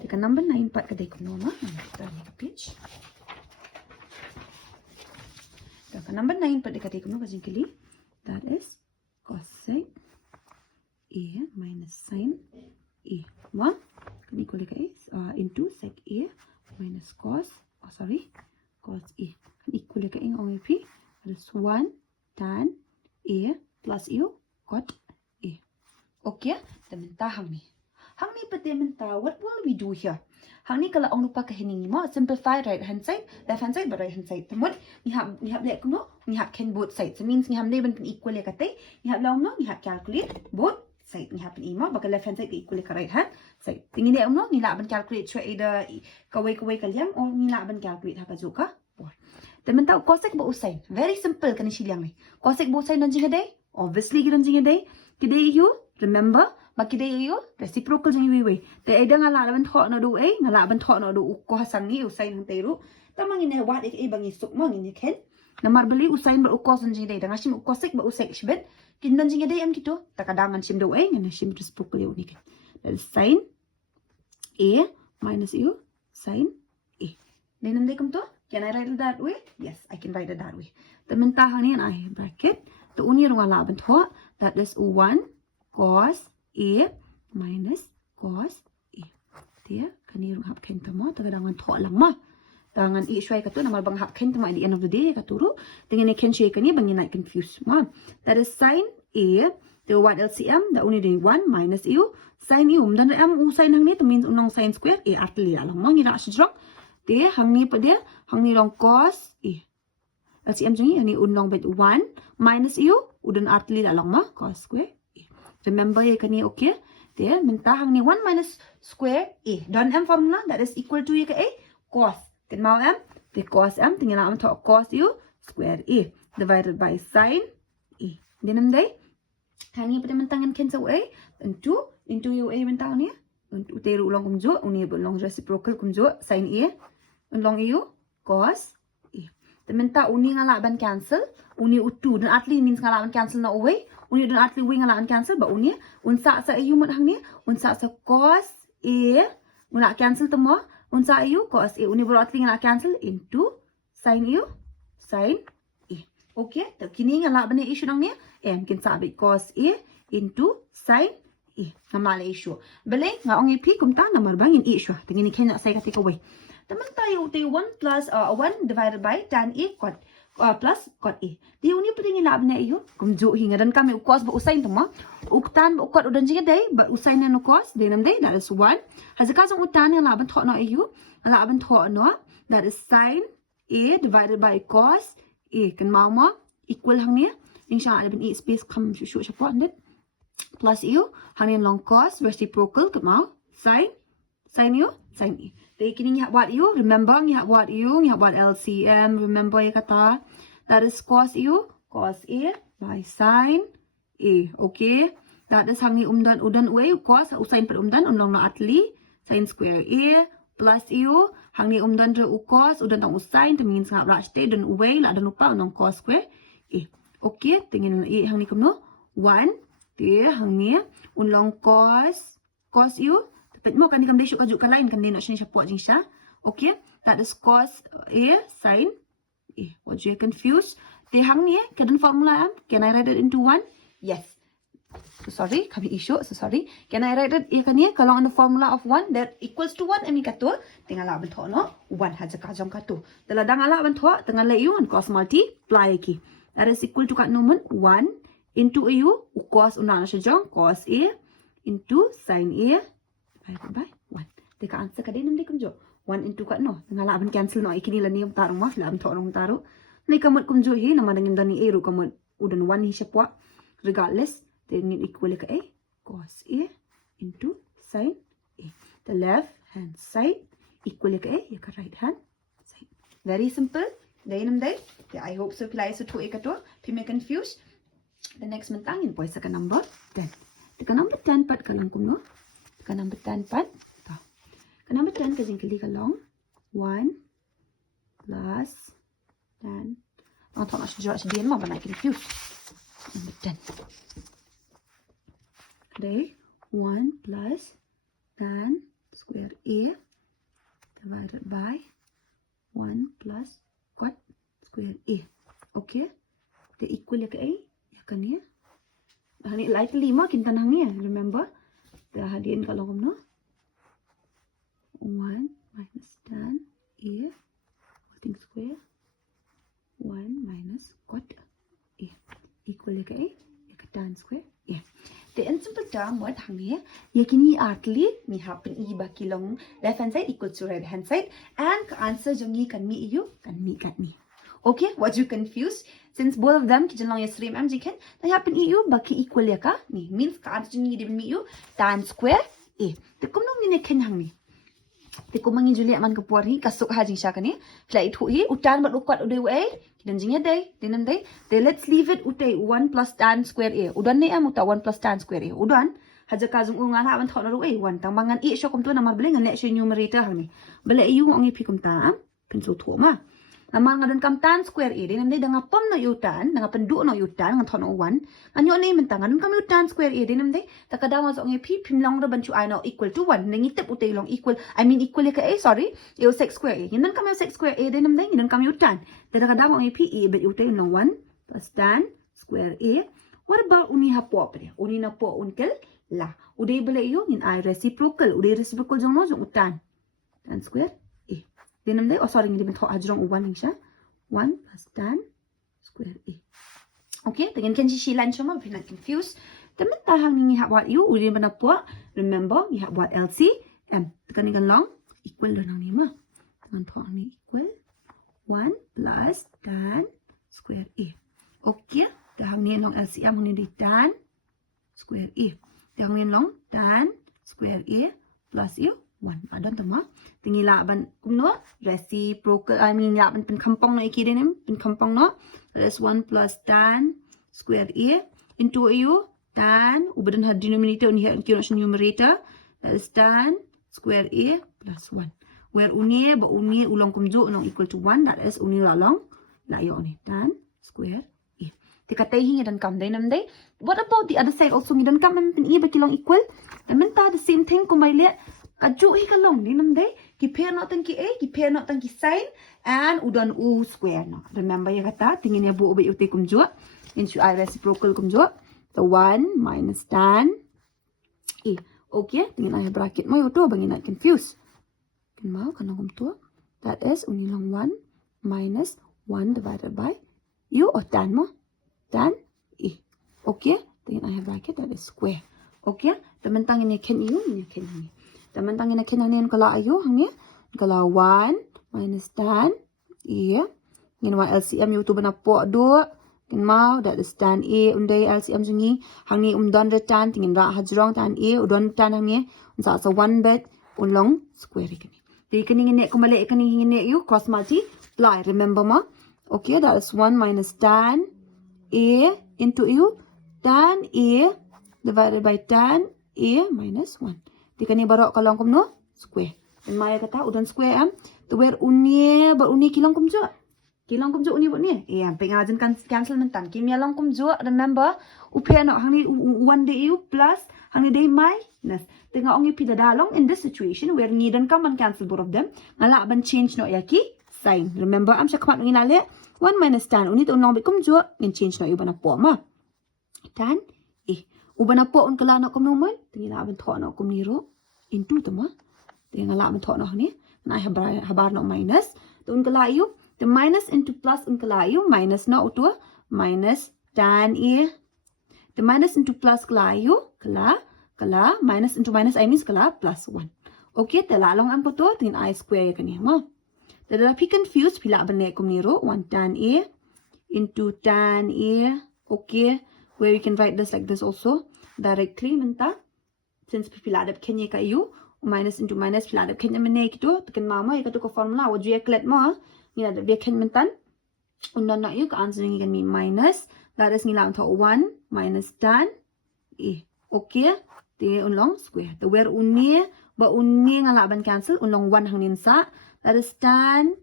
Tekan number 9 part kadai kuno ma. Kita ni ke page. Tekan number 9 part kadai kuno bajing kili. That is cosec A minus sin A. Ma, kami ko lika is into sec A minus cos A. Kami ko lika ing ong AP. That is 1 tan A plus u cot A. Okay, teman tahang ni. Hang ni pati menta, what will we do here? Hang ni kalau ang lupa kahining mo, simplify right hand side, left hand side, but right hand side. Tamot, ni hab lek kuno, ni hab can both sides. It means ni hab ni ben equal le kate, ni hab long no, ni hab calculate both side ni happen e mo, baka left hand side equal ke right hand side. Tingin dia no, ni laban calculate so either kawai kaliang or ni laban calculate ha ka juga. Teman tahu cosec ba usai. Very simple kan siliang ni. Cosec ba usai nan jinga day? Obviously gidan jinga day. Kidai you remember makidai you reciprocal jinga we. Te ada ngalaban tho na do eh, ngalaban tho na do ko hasang ni usai nang teru. Tamang ini wat ik bangi suk mo ngini ken. Namar beli usain ba ukos nan jinga day. Dang asim cosec ba usai shibet. Kindan jinga day am kito. Takadangan sim do eh ngana sim reciprocal you ni ken. That is sin A minus U sin A. Then nam day kum to. Can I write it that way? Yes, I can write it that way. The mentahang ni I bracket. The uni rung laban tho. That is 1 cos A minus cos A. Dia kani rung hap ken tamo. Tagadangan tho lang ma. Tangan I shway kato. Namal bang hap ken tamo at the end of the day katuru. Tingin ni ken shway kani bang yun confused ma. That is sin A. The what LCM? The uni ring 1 minus U. Sin U. Dan M U sin hang ni. Itu means unong sin square. A artli alang ma. Ngira asijrong. Dia hang ni pa dia hang ni long cos LCM jungi hang ni unlong bet 1 minus u udan artli dalang ma cos square a. Remember ye kani okay dia minta hang ni 1 minus square a. Dan m formula that is equal to ye ke a cos. Kan mau m the cos m tinggal am tho cos u square a divided by sin a. Dinam dai hang ni pada mentangan cancel a into u a mentang ni untuk teru ulang kumjo uni belong reciprocal kumjo sin a ulang u cos a. Tementa uni ngalaban cancel uni utu dan atli means ngalaban cancel na away uni dan atli wi ngalaban cancel ba uni unsa sa u mat hang ni unsa sa cos a ngala cancel temo unsa u cos a uni bro atli ngala cancel into sin u sin a. Okay tak kini ngalaban ni issue nang ni m kin sabi cos a into sin a ngamala issue balik ngaong ip kumta namar bangin issue tingin ni kenya saya katika way. Teman tayo 1 plus 1 divided by tan a cot plus cot a. Di uni pwedeng ilab na iyo. Kung jo hinga dan kami ukos ba usain tama. Uktan ba ukot udan jinga day ba usain na ukos denam day that is 1. Hazika sang utan yang laban tho na iyo. Laban tho no that is sin a divided by cos a kan mau ma equal hang ni. Insya Allah ben a space kam shu support dit plus iyo hang ni long cos reciprocal kan mau sin iyo sin a. Taking ni what you remember ni what you ni what LCM remember ya kata that is cos u cos a by sin a. Okay that is hang ni udan way cos usain per unlong na atli sin square a plus u hang ni re cos udan tang usain to means ngap ra stay dan way la dan lupa unong cos square a. Okay tingin a hang ni kumno 1 dia hang ni unlong cos u tapi mo kan kamde syuk kajuk ka lain kan dia nak siya support jing siya. Okay, that is cos a sin a. What you confused? Te hang ni kadan formula am. Can I write it into 1? Yes. So sorry, kami issue. So sorry. Can I write it kan ni kalau on the formula of 1 that equals to 1 ami katul tinggal la bentuk no 1 haja ka jong katul. Tela dang ala bentuk tengah la u cos multiply ki. That is equal to kat nomen 1 into u cos una na siya cos a into sin a divided by 1. Teka answer ka din nam dikum jo. 1 into kat no. Ngalaban cancel no ikini lan yung tarong mas lam to nong taro. Nay kamot kum jo hi naman ngim dani ero kamot udan 1 hi siya regardless then equal ka a cos a into sin a. The left hand side equal ka a ka right hand side. Very simple. Day nam day. Yeah, I hope so apply so to ekato. Pi me confused. The next mentangin po sa ka number 10. Teka number 10 pat ka lang kum no. Ka number 10 pat. Ito. Ka number 10 kasi kili ka long. 1 plus 10. Ang ito na siya diyan mo ba na confused. Number 10. Today 1 plus 10 square a divided by 1 plus cot square a. Okay. The equal ka a. Yakan niya. Hani likely 5 kintan hang niya. Remember? Hadirin kalau no 1 minus 10 a whole square 1 minus cot a equal ke a ke tan square a. The in simple term what hang ni yakini artli ni happen e ba kilong left hand side equal to right hand side and answer jongi kan mi you kan mi kat ni. Okay, was you confused? Since both of them kitchen long same am jiken, they happen you baki equal ya ka ni means ka ni given me you tan square a. The kumno ni ken hang ni. The kumangin Juliet man kapur hi kasuk haji shakani. Flight hi utan but ukat uday way. Kidan jingya day, dinam day. Then let's leave it utay 1 plus tan square a. Udan ni am uta 1 plus tan square a. Udan. Haja kazung ungal ha ban thon ru a 1 tang bangan e shokum tu namar beling ngan le numerator hang ni. Bele yu ngi pi kum ta pencil thu ma. Naman nga dan kam tan square a dinam day danga pom no yutan, danga pendu no yutan ngan thon 1. Anyo ni mentang ngan kam yutan square a dinam day. Takada ma so ngi pi pim long ra ban chu I no equal to 1. Nengi tep utay long equal. I mean equal ka a sorry. Eu sec square a. Yin dan kam eu sec square a dinam day yin dan kam yutan. Takada ma ngi pi a bet utay long 1 plus tan square a. What about uni ha po pre? Uni na po unkel la. Uday bala iyo nin I reciprocal. Uday reciprocal jong no jong utan. Tan square a. Dinam day oh sorry ngi ben tho ajrong 1 ning siya. 1 plus tan square a. Okay, dengan kan sisilan cuma bila confused. Teman tahang ni hak buat you udah mana buat. Remember ni hak buat LCM. Tekan dengan long equal dengan ni mah. Teman thok ni equal 1 plus tan square a. Okay, tahang ni long LCM ni di tan square a. Tahang ni long tan square a plus you 1. Adan tama. Tinggi laban kumno reciprocal. I mean laban pen kampong no ikide nim pen kampong no. That is 1 plus tan square a into you tan ubadan had denominator ni had numerator. That is tan square a plus 1. Where uni ba uni ulang kumjo no equal to 1. That is uni long layo ni tan square a. Tikatay hingi dan kam day nam day. What about the other side also ngidan kam pen e ba kilong equal. Naman ta the same thing kumay liat. Kaju hi kalong ni nam day. Ki pair not tang ki a, ki pair not tang ki sine and udan u square no. Remember ya kata tingin ya bu ubi uti kumjo. Into I reciprocal kumjo. The 1 minus tan a. Okay, tingin I bracket mo yuto bangin na confuse. Kin mau kanang kumto. That is uni lang 1 minus 1 divided by u or tan mo. Tan a. Okay, tingin I bracket that is square. Okay, teman-teman ini ken you ini ken ni. Teman-teman ini ken ni kalau ayu hang ni. Kalau 1 minus tan a. Ngin wa LCM you tu bana po do. Kin mau that is tan a unday LCM sungi. Hang ni don re tan tingin ra hajrong tan a udon tan hang ni. Unsa sa 1 bet ulong square kan. Jadi kini ngin kumale kini ngin you cross multiply. Remember ma? Okay, that is 1 minus tan a into you tan a divided by tan a minus 1. Di kani barok kalong kum no square. Dan maya kata udan square am. Tu where uni ba uni kilong kum jo. Kilong kum jo uni buat ni. Eh pengajan kan cancel mentan. Kimia long kum jo remember upaya no hang ni 1 day you plus hang ni day minus. Tengok ongi pida dalong in this situation where ni dan kam cancel both of them. Ngala ban change no yaki sign. Remember am sya kamat nginale 1 minus tan uni tu nong kum jo ngin change no you bana po ma. Tan uban po un kala no kum no man tingila ban tho no kum ni ro into tama tingala ban tho no ni na habar no minus to un kala you the minus into plus un kala you minus no to minus tan a the minus into plus kala you kala minus into minus I means kala plus 1. Okay tala long am to tingin I square kani mo tala pi confused pila ban ne kum ni ro 1 tan a into tan a. Okay, where we can write this like this also directly menta since piladap kenya ka you minus into minus piladap kenya mene kito tekan mama ika to ko formula wo ju eklet mo ngila da ken mentan undan na you ka answer ngi kan mi minus that is ngila tho 1 minus tan a. Okay te unlong square the where uni ba uni ngala ban cancel unlong 1 hangin sa that is tan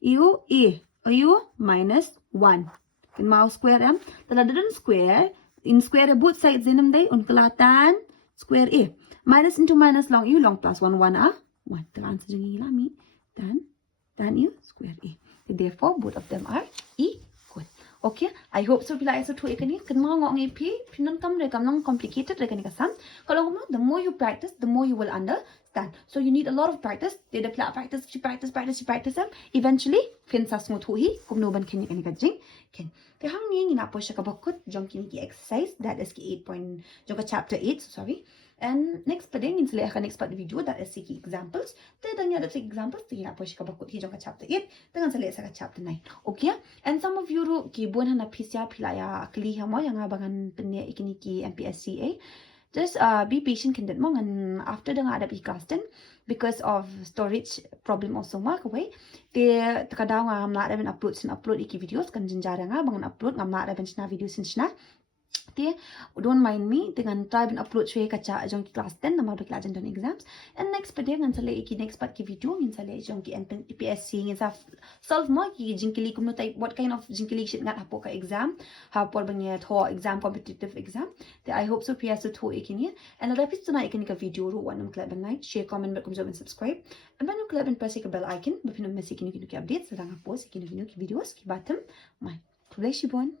u a you minus 1 kan mau square am tala dan square in square both sides in them day un kelatan square a minus into minus long u long plus 1 1 a 1 the answer ni lami tan u square a. Therefore both of them are equal. Okay, I hope so bila iso tu ikani kan mau ngong ep pinon kam re kam long complicated re kan kasam kalau the more you practice the more you will understand. stand. So you need a lot of practice. They practice them. Eventually, fin sa smooth hui, kung noban kini kani kajing, ken. Te hang ni inapo siya kabakot, jong kini ki exercise, that is ki 8 point, jong ka chapter 8, sorry. And next pa din, insili ka next part video, that is ki examples. Te dang yada si examples, te inapo siya kabakot hi jong ka chapter 8, dengan sali sa ka chapter 9. Okay? And some of you ru ki buwan na pisya pilaya akliha mo, yang abangan penya ikini ki MPSCA. Just be patient kan mo and after the ada class 10 because of storage problem also mark away te kadang ngam na ada upload iki videos kan jenjara nga bangan upload ngam na ada ben videos sinna te don't mind me dengan try ben upload shwe kacha jong ki class 10 nama class dan exams and next pa dengan sale iki next part ki video ngin sale jong ki MPSC ngin sa solve mo ki jinkili kum no type what kind of jinkili shit ngat hapo ka exam hapo bangya tho exam competitive exam te I hope so PS tho ikini and other episode na ikini ka video ro one club and like share comment but kum job and subscribe and ban club and press ka bell icon bapino message ikini ki updates sa nga post ikini ki videos ki bottom my bless you bon